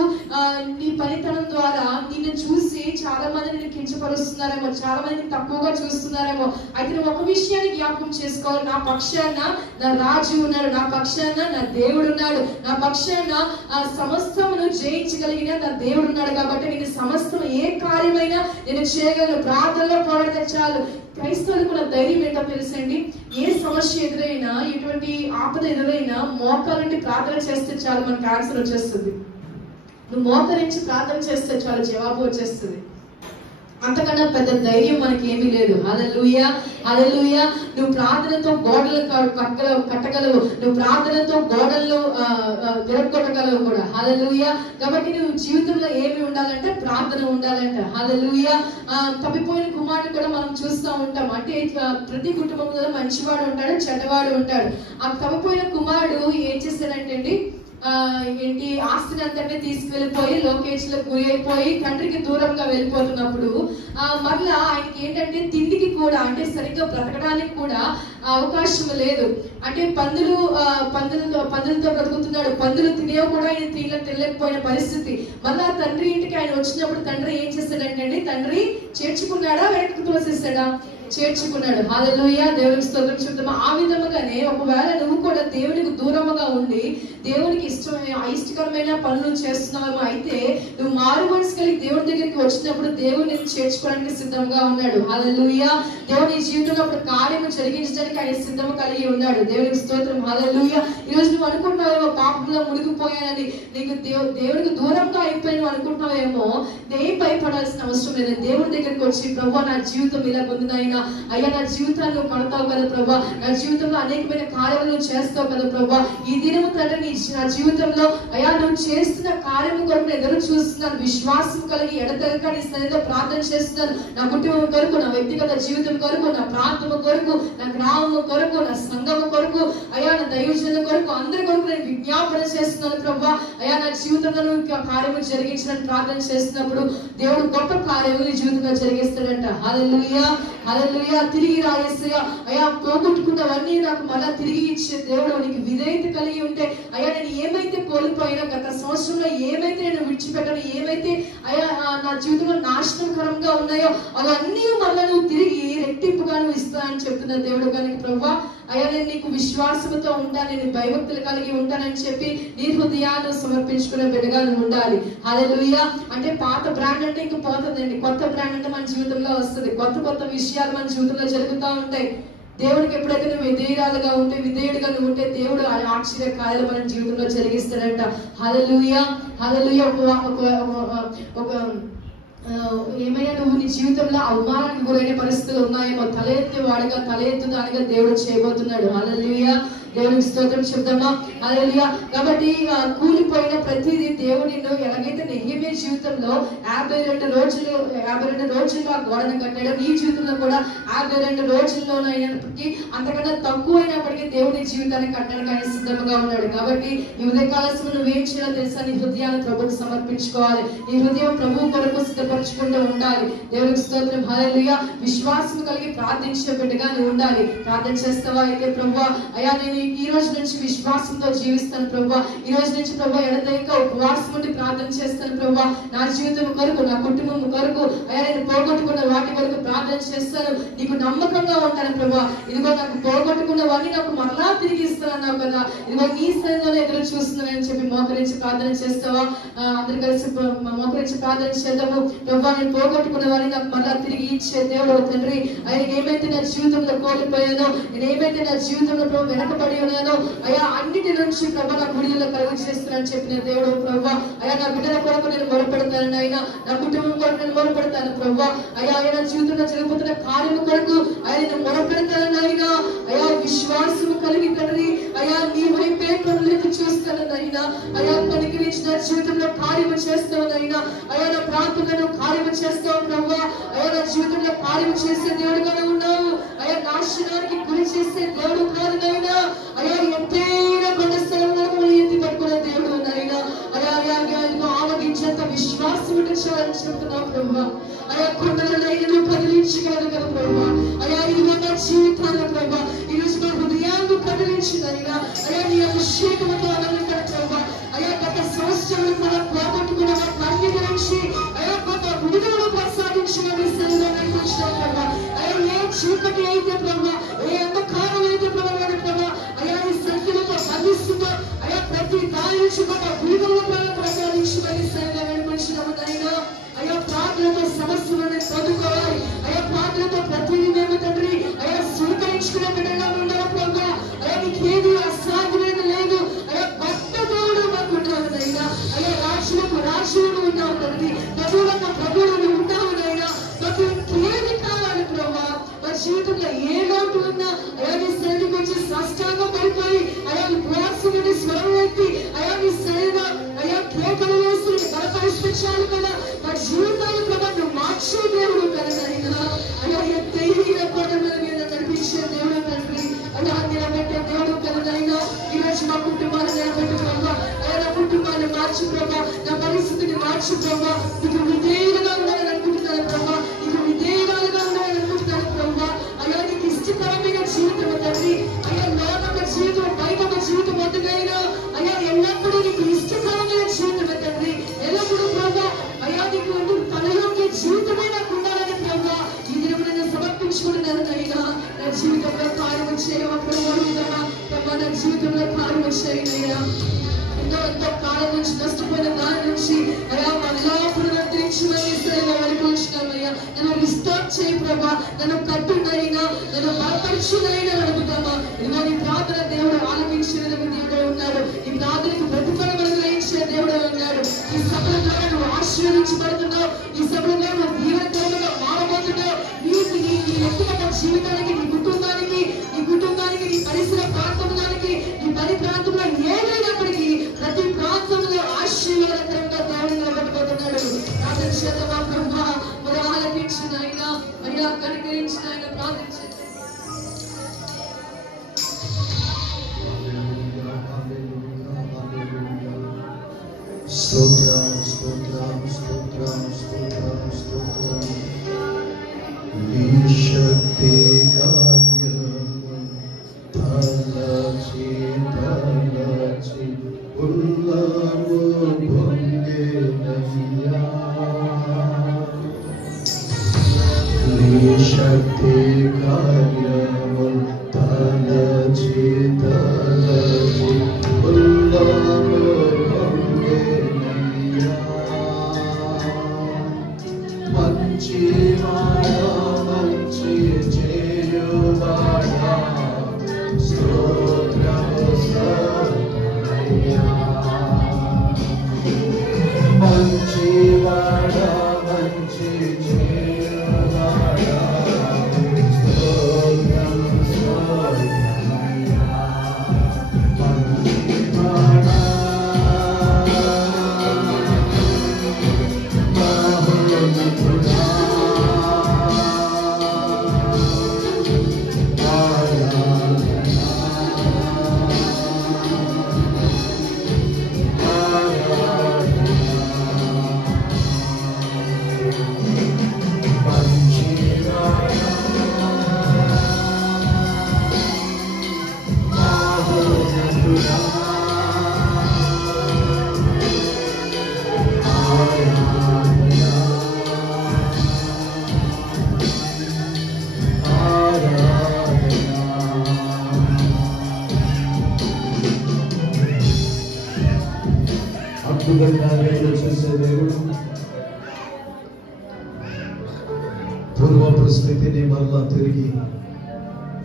నీ పనితనం ద్వారా నిన్ను చూసి చాలా మంది నిన్ను కించపరుస్తున్నారేమో, చాలా మంది తక్కువగా చూస్తున్నారేమో. అయితే నువ్వు ఒక విషయాన్ని జ్ఞాపకం చేసుకోవాలి. నా పక్షాన నా రాజు ఉన్నాడు, నా పక్షాన నా దేవుడు ఉన్నాడు, నా పక్షాన సమస్తమును జయించగలిగిన నా దేవుడు ఉన్నాడు. కాబట్టి నేను సమస్తం ఏ కార్యమైనా నేను చేయగలను. ప్రార్థనలో పోరాడితే చాలు. క్రైస్తవులకు కూడా ధైర్యం ఏంటో తెలుసండి. ఏ సమస్య ఎదురైనా, ఎటువంటి ఆపద ఎదురైనా మోకాలంటి ప్రార్థన చేస్తే చాలు మనకు ఆన్సర్ వచ్చేస్తుంది. నువ్వు మోకరించి ప్రార్థన చేస్తే చాలు జవాబు వచ్చేస్తుంది. అంతకన్నా పెద్ద ధైర్యం మనకి ఏమీ లేదు. హల్లెలూయా. హల్లెలూయా. నువ్వు ప్రార్థనతో గోడలు కట్టగలవు, నువ్వు ప్రార్థనతో గోడల్లో విరగొట్టగలవు కూడా. హల్లెలూయా. కాబట్టి నువ్వు జీవితంలో ఏమి ఉండాలంటే ప్రార్థన ఉండాలంట. హల్లెలూయా. తప్పిపోయిన కుమారుడు కూడా మనం చూస్తూ ఉంటాం. అంటే ప్రతి కుటుంబంలో మంచివాడు ఉంటాడు, చెడ్డవాడు ఉంటాడు. ఆ తప్పిపోయిన కుమారుడు ఏం చేశాడంటే అండి, ఆస్తిని అంతటినీ తీసుకెళ్లిపోయి లోకేష్లో గురి అయిపోయి తండ్రికి దూరంగా వెళ్ళిపోతున్నప్పుడు మరలా ఆయనకి ఏంటంటే తిండికి కూడా, అంటే సరిగ్గా బ్రతకడానికి కూడా అవకాశం లేదు. అంటే పందులతో బ్రతుకుతున్నాడు. పందులు తినేవి కూడా ఆయన తినలేకపోయిన పరిస్థితి. మళ్ళా తండ్రి ఇంటికి ఆయన వచ్చినప్పుడు తండ్రి ఏం చేశాడంటే, తండ్రి చేర్చుకున్నాడా, వెనక్కి తోసేసాడా? చేర్చుకున్నాడు. హల్లెలూయా. దేవునికి స్తోత్రం చెప్తాము. ఆ విధముగానే ఒకవేళ నువ్వు కూడా దేవునికి దూరముగా ఉండి దేవునికి అయిష్టకరమైన పనులు చేస్తున్నావేమో, అయితే నువ్వు మారు మనసు కలిగి దేవుడి దగ్గరికి వచ్చినప్పుడు దేవుని చేర్చుకోవడానికి సిద్ధంగా ఉన్నాడు. హల్లెలూయా. దేవుని జీవితంలో అప్పుడు కార్యము జరిగించడానికి ఆయన సిద్ధం కలిగి ఉన్నాడు. దేవునికి స్తోత్రం. హల్లెలూయా. ఈ రోజు నువ్వు అనుకుంటున్నావేమో పాపంలో మునిగిపోయానని, నీకు దేవునికి దూరంగా అయిపోయి అనుకుంటున్నావేమో, దేని భయపడాల్సిన అవసరం లేదు. దేవుడి దగ్గరికి వచ్చి, ప్రభు నా జీవితం ఇలా పొందినైనా, అయ్యా నా జీవితాన్ని నువ్వు కడతావు కదా ప్రభా, నా జీవితంలో అనేకమైన కార్యాలు నువ్వు చేస్తావు కదా ప్రభా. ఈ దినము తండ్రి నా జీవితంలో అయ్యా నువ్వు చేస్తున్న కార్యము కొరకు ఎదురు చూస్తున్నాను. విశ్వాసం కలిగి ఎడతెగక నీ సన్నిధిలో ప్రార్థన చేస్తున్నాను. నా కుటుంబం కొరకు, నా వ్యక్తిగత జీవితం కొరకు, నా ప్రాంతము కొరకు, నా గ్రామము కొరకు, నా సంఘము కొరకు, అయ్యా నా దైవజనుల కొరకు, అందరి కొరకు నేను విజ్ఞాపన చేస్తున్నాను ప్రభా. అయ్యా నా జీవితంలో నువ్వు కార్యము జరిగించాలని ప్రార్థన చేస్తున్నప్పుడు దేవుడు గొప్ప కార్యము నీ జీవితంలో జరిగిస్తాడంట. హల్లెలూయా. హల్లెలూయా. తిరిగి రాయేసయ్యా, అయ్యా పోగొట్టుకున్నవన్నీ నాకు మళ్ళా తిరిగి ఇచ్చే దేవుడు. నీకు విధేయత కలిగి ఉంటే, అయ్యా నేను ఏమైతే కోల్పోయినా గత సంవత్సరంలో, ఏమైతే నేను విడిచిపెట్టాను, ఏమైతే అయ్యా నా జీవితంలో నాశనకరంగా ఉన్నాయో అవన్నీ మళ్ళా నువ్వు తిరిగి రెట్టింపుగా నువ్వు ఇస్తానని చెప్తున్న దేవుడు కనుక ప్రభా, అయ్యా నేను నీకు విశ్వాసంతో ఉంటాను, నేను భయభక్తులు కలిగి ఉంటానని చెప్పి నీ హృదయాన్ని సమర్పించుకునే బిడ్డగా నువ్వు ఉండాలి. హల్లెలూయా. అంటే పాత బ్రాండ్ అంటే ఇంక పోతుందండి, కొత్త బ్రాండ్ అంటే మన జీవితంలో వస్తుంది. కొత్త కొత్త విషయాలు మన జీవితంలో జరుగుతూ ఉంటాయి. దేవుడికి ఎప్పుడైతే నువ్వు విధేయురాలుగా ఉంటే, విధేయుడిగా నువ్వు ఉంటే, దేవుడు ఆశ్చర్య కార్యాలు మన జీవితంలో జరిగిస్తాడంట. హల్లెలూయా. హల్లెలూయా. ఒక ఏమైనా నువ్వు నీ జీవితంలో అవమానానికి గురైన పరిస్థితులు ఉన్నాయేమో, తలెత్తి వాడుగా తలెత్తుదానిగా దేవుడు చేయబోతున్నాడు. హల్లెలూయా. దేవునికి స్తోత్రం చెప్దామా. హల్లెలూయా. కాబట్టి కూలిపోయిన ప్రతిదీ దేవుడు ఎలాగైతే నెహెమ్యా జీవితంలో 52 రోజుల్లో ఆ గోడను కట్టాడు, నీ జీవితంలో కూడా 52 రోజుల్లోనైనప్పటికీ, అంతకన్నా తక్కువ అయినప్పటికీ దేవుడి జీవితాన్ని కట్టడానికి ఆయన సిద్ధంగా ఉన్నాడు. కాబట్టి ఈ ఉదయకాలం నువ్వేం చేయాలో తెలుసా? నీ హృదయాన్ని ప్రభువుకు సమర్పించుకోవాలి. నీ హృదయం ప్రభువు కొరకు సిద్ధపరచుకుంటూ ఉండాలి. దేవునికి స్తోత్రం. హల్లెలూయా. విశ్వాసం కలిగి ప్రార్థించే బిడ్డగా నువ్వు ఉండాలి. ప్రార్థన చేస్తావా? అయితే ప్రభువా అయ్యా నేను ఈ రోజు నుంచి విశ్వాసంతో జీవిస్తాను ప్రభా. ఈ రోజు నుంచి ప్రభా ఎడతెగక ఉపవాసం ఉండి ప్రార్థన చేస్తాను ప్రభా. నా జీవితం కొరకు, నా కుటుంబం కొరకు, అయ్యా నేను పోగొట్టుకున్న వాటి కొరకు ప్రార్థన చేస్తాను. నీకు నమ్మకంగా ఉంటాను ప్రభా. ఇదిగో నాకు పోగొట్టుకున్నవన్నీ నాకు మరలా తిరిగి ఇస్తానన్నావు కదా, ఇదిగో నీ సన్నిధిలోనే ఎదురు చూస్తున్నానని చెప్పి మోకరించి ప్రార్థన చేస్తావా? అందరు కలిసి మోకరించి ప్రార్థన చేద్దాము. ప్రభా నేను పోగొట్టుకున్న వారిని నాకు మళ్ళా తిరిగి ఇచ్చే దేవుడు తండ్రి. ఆయన ఏమైతే నా జీవితంలో కోల్పోయానో, నేను ఏమైతే నా జీవితంలో ప్రభు వెనకబడి ఉన్నానో అయ్యా అన్నిటి నుంచి ప్రభా నాకు విడుదల కలుగు చేస్తున్నాను చెప్పిన దేవుడు ప్రభా. అయ్యా నా బిడ్డల కొరకు నేను మొరపెడతాను ఆయన, నా కుటుంబం కొరకు నేను మొరపెడతాను ప్రభా. అయ్యా ఆయన జీవితంలో జరిగిపోతున్న కార్యం కొరకు ఆయన నేను మొరపెడతాను ఆయన. అయ్యా విశ్వాసం కలిగి తండ్రి అయ్యా నీ వైపే కనులెత్తి చూస్తాను అయినా. అయ్యా కనికరించి నా జీవితంలో కార్యము చేస్తావు అయినా. అయ్యా నా ప్రార్థనను కార్యము చేస్తావు ప్రభా. అయ్యా నా జీవితంలో కార్యము చేసే దేవుడుగానే ఉన్నావు. అయ్యా నాశనానికి గురి చేసే దేవుడు కాదు నైనా. అయ్యా ఎత్తైన కొండ స్థలంలో ఎత్తి పట్టుకున్న దేవుడు నైనా. అయ్యా ఆవగించేంత విశ్వాసం చాలని చెప్తున్నావు ప్రభా. అయ్యా కొండలైనా కదిలించగలదు కదా ప్రభా. అయ్యా ఇదిగో నా జీవితాన్ని ప్రభా ఈరోజు మా హృదయాన్ని కదిలించినైనా. అయ్యా నీ అభిషేకంతో అలంకరణ ప్రభా. అయ్యా గత సంవత్సరాలు మనం పోగొట్టుకున్న మా కన్య గురించి అయ్యా కొంత విడుదలను ప్రసాదించిన ప్రభా. అయ్యా ఏ చీకటి అయితే ప్రభా, ఏ అంధకారం అయితే ప్రభావ ప్రభా అయ్యా ఈ సంఖ్యలతో బంధిస్తుందో అయ్యా ప్రతి దాని నుంచి కొంత విడుదలను ప్రసాదించమని సరిగా నడిపించినైనా. అయ్యా ప్రార్థనతో సమస్యలను చదువుకోవాలి. అయ్యా ప్రార్థనతో ప్రతిదీ మేము తండ్రి అయ్యా స్వీకరించుకునే బిడ్డగా ఉండాలి ప్రభా. అయ్యా నీకేది అసాధ్యమైన లేదు. అయ్యా గొప్ప దేవుడు మాకు ఉన్నావునైనా. అయ్యా రాజులకు రాజులను ఉన్నావు తండ్రి, ప్రభువులకు ప్రభువులను ఉన్నావునైనా. మాకు ఇంకేది కావాలి ప్రభా. మా జీవితంలో ఏ లోటు ఉన్నా అయ్యా నీ సన్నిధికి వచ్చి సాష్టాంగం పడిపోయి అయ్యా నీ ప్రయాసం నుండి స్వరం ఎత్తి అయ్యా నీ సరిగా అయ్యా కేకలు వేసి బలపరిస్తే చాలు కదా. మా జీవితాలు ప్రభా నువ్వు మార్చే దేవుడు కదనైనా. అయ్యా ఎత్తైన కోటల మీద నడిపించే దేవుడు తండ్రి. అలా నిలబెట్టే దేవుడు కదనైనా. ఈరోజు మా కుటుంబాన్ని నిలబెట్టు ప్రభా. అయ్యా నా కుటుంబాన్ని మార్చు ప్రభా, నా పరిస్థితిని మార్చు ప్రభా. నీకు విధేయులుగా ఉండాలని అనుకుంటున్నాను ప్రభా, నీకు విధేయురాలుగా ఉండాలని అనుకుంటున్నాను ప్రభా. అయ్యా నీకు ఇష్టకరమైన జీవితం తండ్రి. అయ్యా లోకమైన జీవితం బయట జీవితం వద్దనైనా. అయ్యా ఎల్లప్పుడూ నీకు ఇష్టకరమైన జీవితం తండ్రి. ఎల్లప్పుడూ ప్రభా అయ్యా నీకు తనలోకి జీవితమే నాకు ఉండాలని ప్రభా ఈ దినం నేను సమర్పించుకుంటున్నాను అయినా. నా జీవితంలో కార్యం చేయవప్పుడు ప్రభా నా జీవితంలో కార్యం చేయనైనా. ఎంతో కాలం నుంచి నష్టపోయిన దాని నుంచి అయ్యా మళ్ళా పునరుద్ధరించమని వెళ్ళిపోయినామయ్యా. నన్ను రిస్టార్ట్ చేయి ప్రభా, నన్ను కట్టునైనా, నన్ను బలపరిచినైనా అడుగుతామా. ఇదిగో నీ ప్రార్థన దేవుడు ఆలకించిన దేవుడు ఉన్నాడు. ఈ ప్రార్థనకు ప్రతిఫలం అనుగ్రహించిన దేవుడు ఉన్నాడు. ఈ సభల ద్వారా నువ్వు ఆశీర్వదించబడుతున్నావు. ఈ సభల ద్వారా నువ్వు దీవెనకరంగా మారబోతున్నావు. నీకు నీ వ్యక్తిగత జీవితానికి, నీ కుటుంబానికి, నీ పరిసర ప్రాంతానికి, నీ పని ప్రాంతంలో ఏదైనప్పటికీ ప్రతి ప్రాంతంలో ఆశీర్వాదకరంగా దేవుడు నిలబెట్టుకుంటున్నాడు. ప్రార్థన చేద్దామా ప్రభా. మరి ఆలకించిన ఆయన అయ్యా కనికరించిన ఆయన ప్రార్థించండి. స్తోత్రం స్తోత్రం స్తోత్రం స్తోత్రం స్తోత్రం. నీ శక్తి కార్యము తలచి తలచి ఉల్లము పొంగెనయ్యా. నీ శక్తి కార్యము తలచి తలచి ఉల్లము మంచివాడా మంచి చేయువాడా స్తోత్రము స్తోత్రమయ్యా. మంచివాడా మంచి చేయువాడా స్తోత్రము స్తోత్రమయ్యా. మంచివాడా అద్భుత కార్యాలు చేసే దేవుడు, మరలా తిరిగి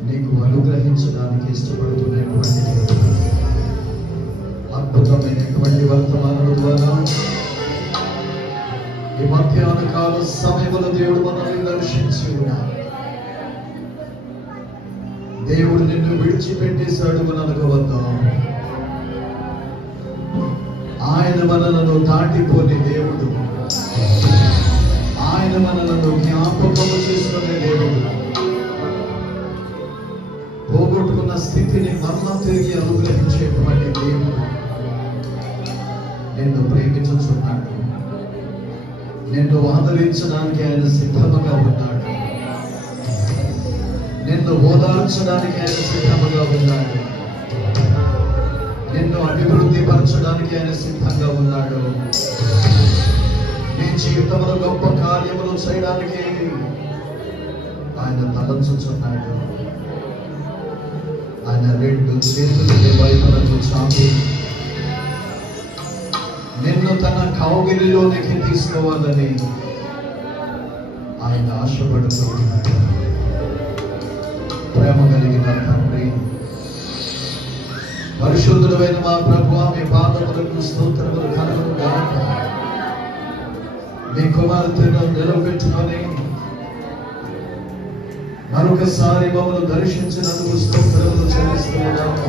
నీకు అనుగ్రహించడానికి ఇష్టపడుతున్నటువంటి దేవుడు. అద్భుతమైనటువంటి వర్తమానాల ద్వారా ఈ మధ్యాహ్న కాల సమయంలో దేవుడు మనల్ని దర్శించి ఉన్నాడు. దేవుడు నిన్ను విడిచిపెట్టేశాడు అని అనుకోవద్దాం. ఆయన మనలను దాటిపోని దేవుడు, ఆయన మనలను జ్ఞాపకము చేసుకునే దేవుడు, పోగొట్టుకున్న స్థితిని మరలా తిరిగి అనుగ్రహించేటువంటి దేవుడు నిన్ను ప్రేమించుచున్నాడు. నిన్ను ఆదరించడానికి ఆయన సిద్ధముగా ఉన్నాడు. నిన్ను ఓదార్చడానికి ఆయన సిద్ధముగా ఉన్నాడు. నిన్ను అభివృద్ధి పరచడానికి ఆయన సిద్ధంగా ఉన్నాడు. నీ జీవితంలో గొప్ప కార్యములు చేయడానికి ఆయన తలంచుచున్నాడు. ఆయన రెండు చేతులు వైపులకు చాపి నిన్ను తన కౌగిలిలోనికి తీసుకోవాలని ఆయన ఆశపడుతూ ఉన్నాడు. ప్రేమ కలిగిన తండ్రి, పరిశుద్ధుడైన మా ప్రభువా, మీ పాదములకు స్తోత్రములు కలుగును గాక. మీ కుమార్తెను నిలబెట్టుకొని మరొకసారి మమ్మల్ని దర్శించినందుకు స్తోత్రములు చెల్లిస్తున్నాము.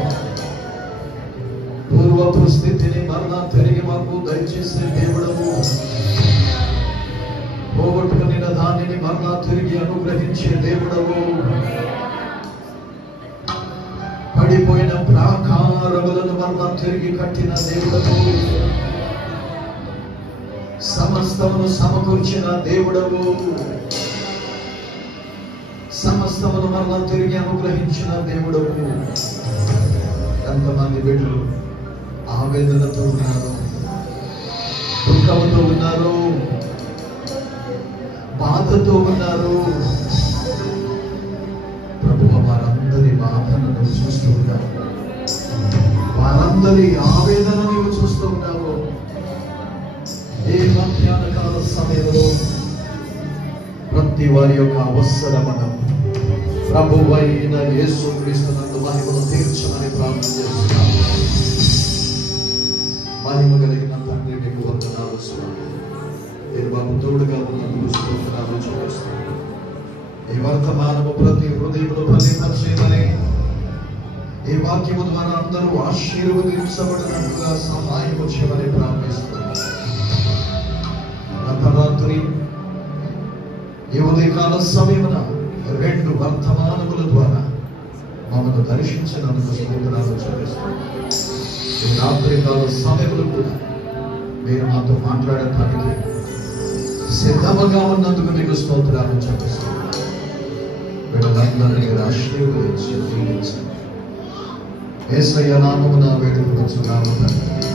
పూర్వపు స్థితిని మరలా తిరిగి మాకు దయచేసే దేవుడము, పోగొట్టుకుని దానిని మరలా తిరిగి అనుగ్రహించే దేవుడము, పడిపోయిన ప్రాకారములను మరలా తిరిగి కట్టిన దేవుడము, సమస్తమును సమకూర్చిన దేవుడము, సమస్తమును మరలా తిరిగి అనుగ్రహించిన దేవుడము. ఎంతమంది బిడ్డలు ఆవేదనతో ఉన్నారు, దుఃఖంతో ఉన్నారు, బాధతో ఉన్నారు. ప్రభువు వారందరి బాధలను చూస్తూ ఉన్నావు, వారందరి ఆవేదన నీవు చూస్తూ ఉన్నావు. ఏ మధ్యాహ్న కాల సమయంలో ప్రతి వారి యొక్క అవసరమనం ప్రభువైన యేసుక్రీస్తునందు మహిమను తీర్చమని ప్రార్థన చేస్తున్నాము. మహిమ కలిగిన తండ్రి, మీకు వందనాలు స్వామి. మీరు మాకు తోడుగా ఉన్నందుకు స్తోత్రాలు చెల్లిస్తున్నాము. ఈ వర్తమానము ప్రతి హృదయంలో ఫలింపచేయమని, ఈ వాక్యము ద్వారా అందరూ ఆశీర్వదించబడినట్టుగా సహాయము చేయమని ప్రార్థిస్తున్నాము. అర్ధరాత్రి ఈ ఉదయకాల సమయమున రెండు వర్తమానముల ద్వారా మమ్మల్ని దర్శించినందుకు స్తోత్రాలు చెల్లిస్తున్నాము. ఈ రాత్రి కాల సమయంలో కూడా మీరు మాతో మాట్లాడటానికి సిద్ధముగా ఉన్నందుకు మీకు స్తోత్రాలు చెల్లిస్తున్నాము. వీళ్ళందరినీ ఆశీర్వదించి దీవించండి. యేసయ్య నామమున వేడుకొనుచున్నాము తండ్రి.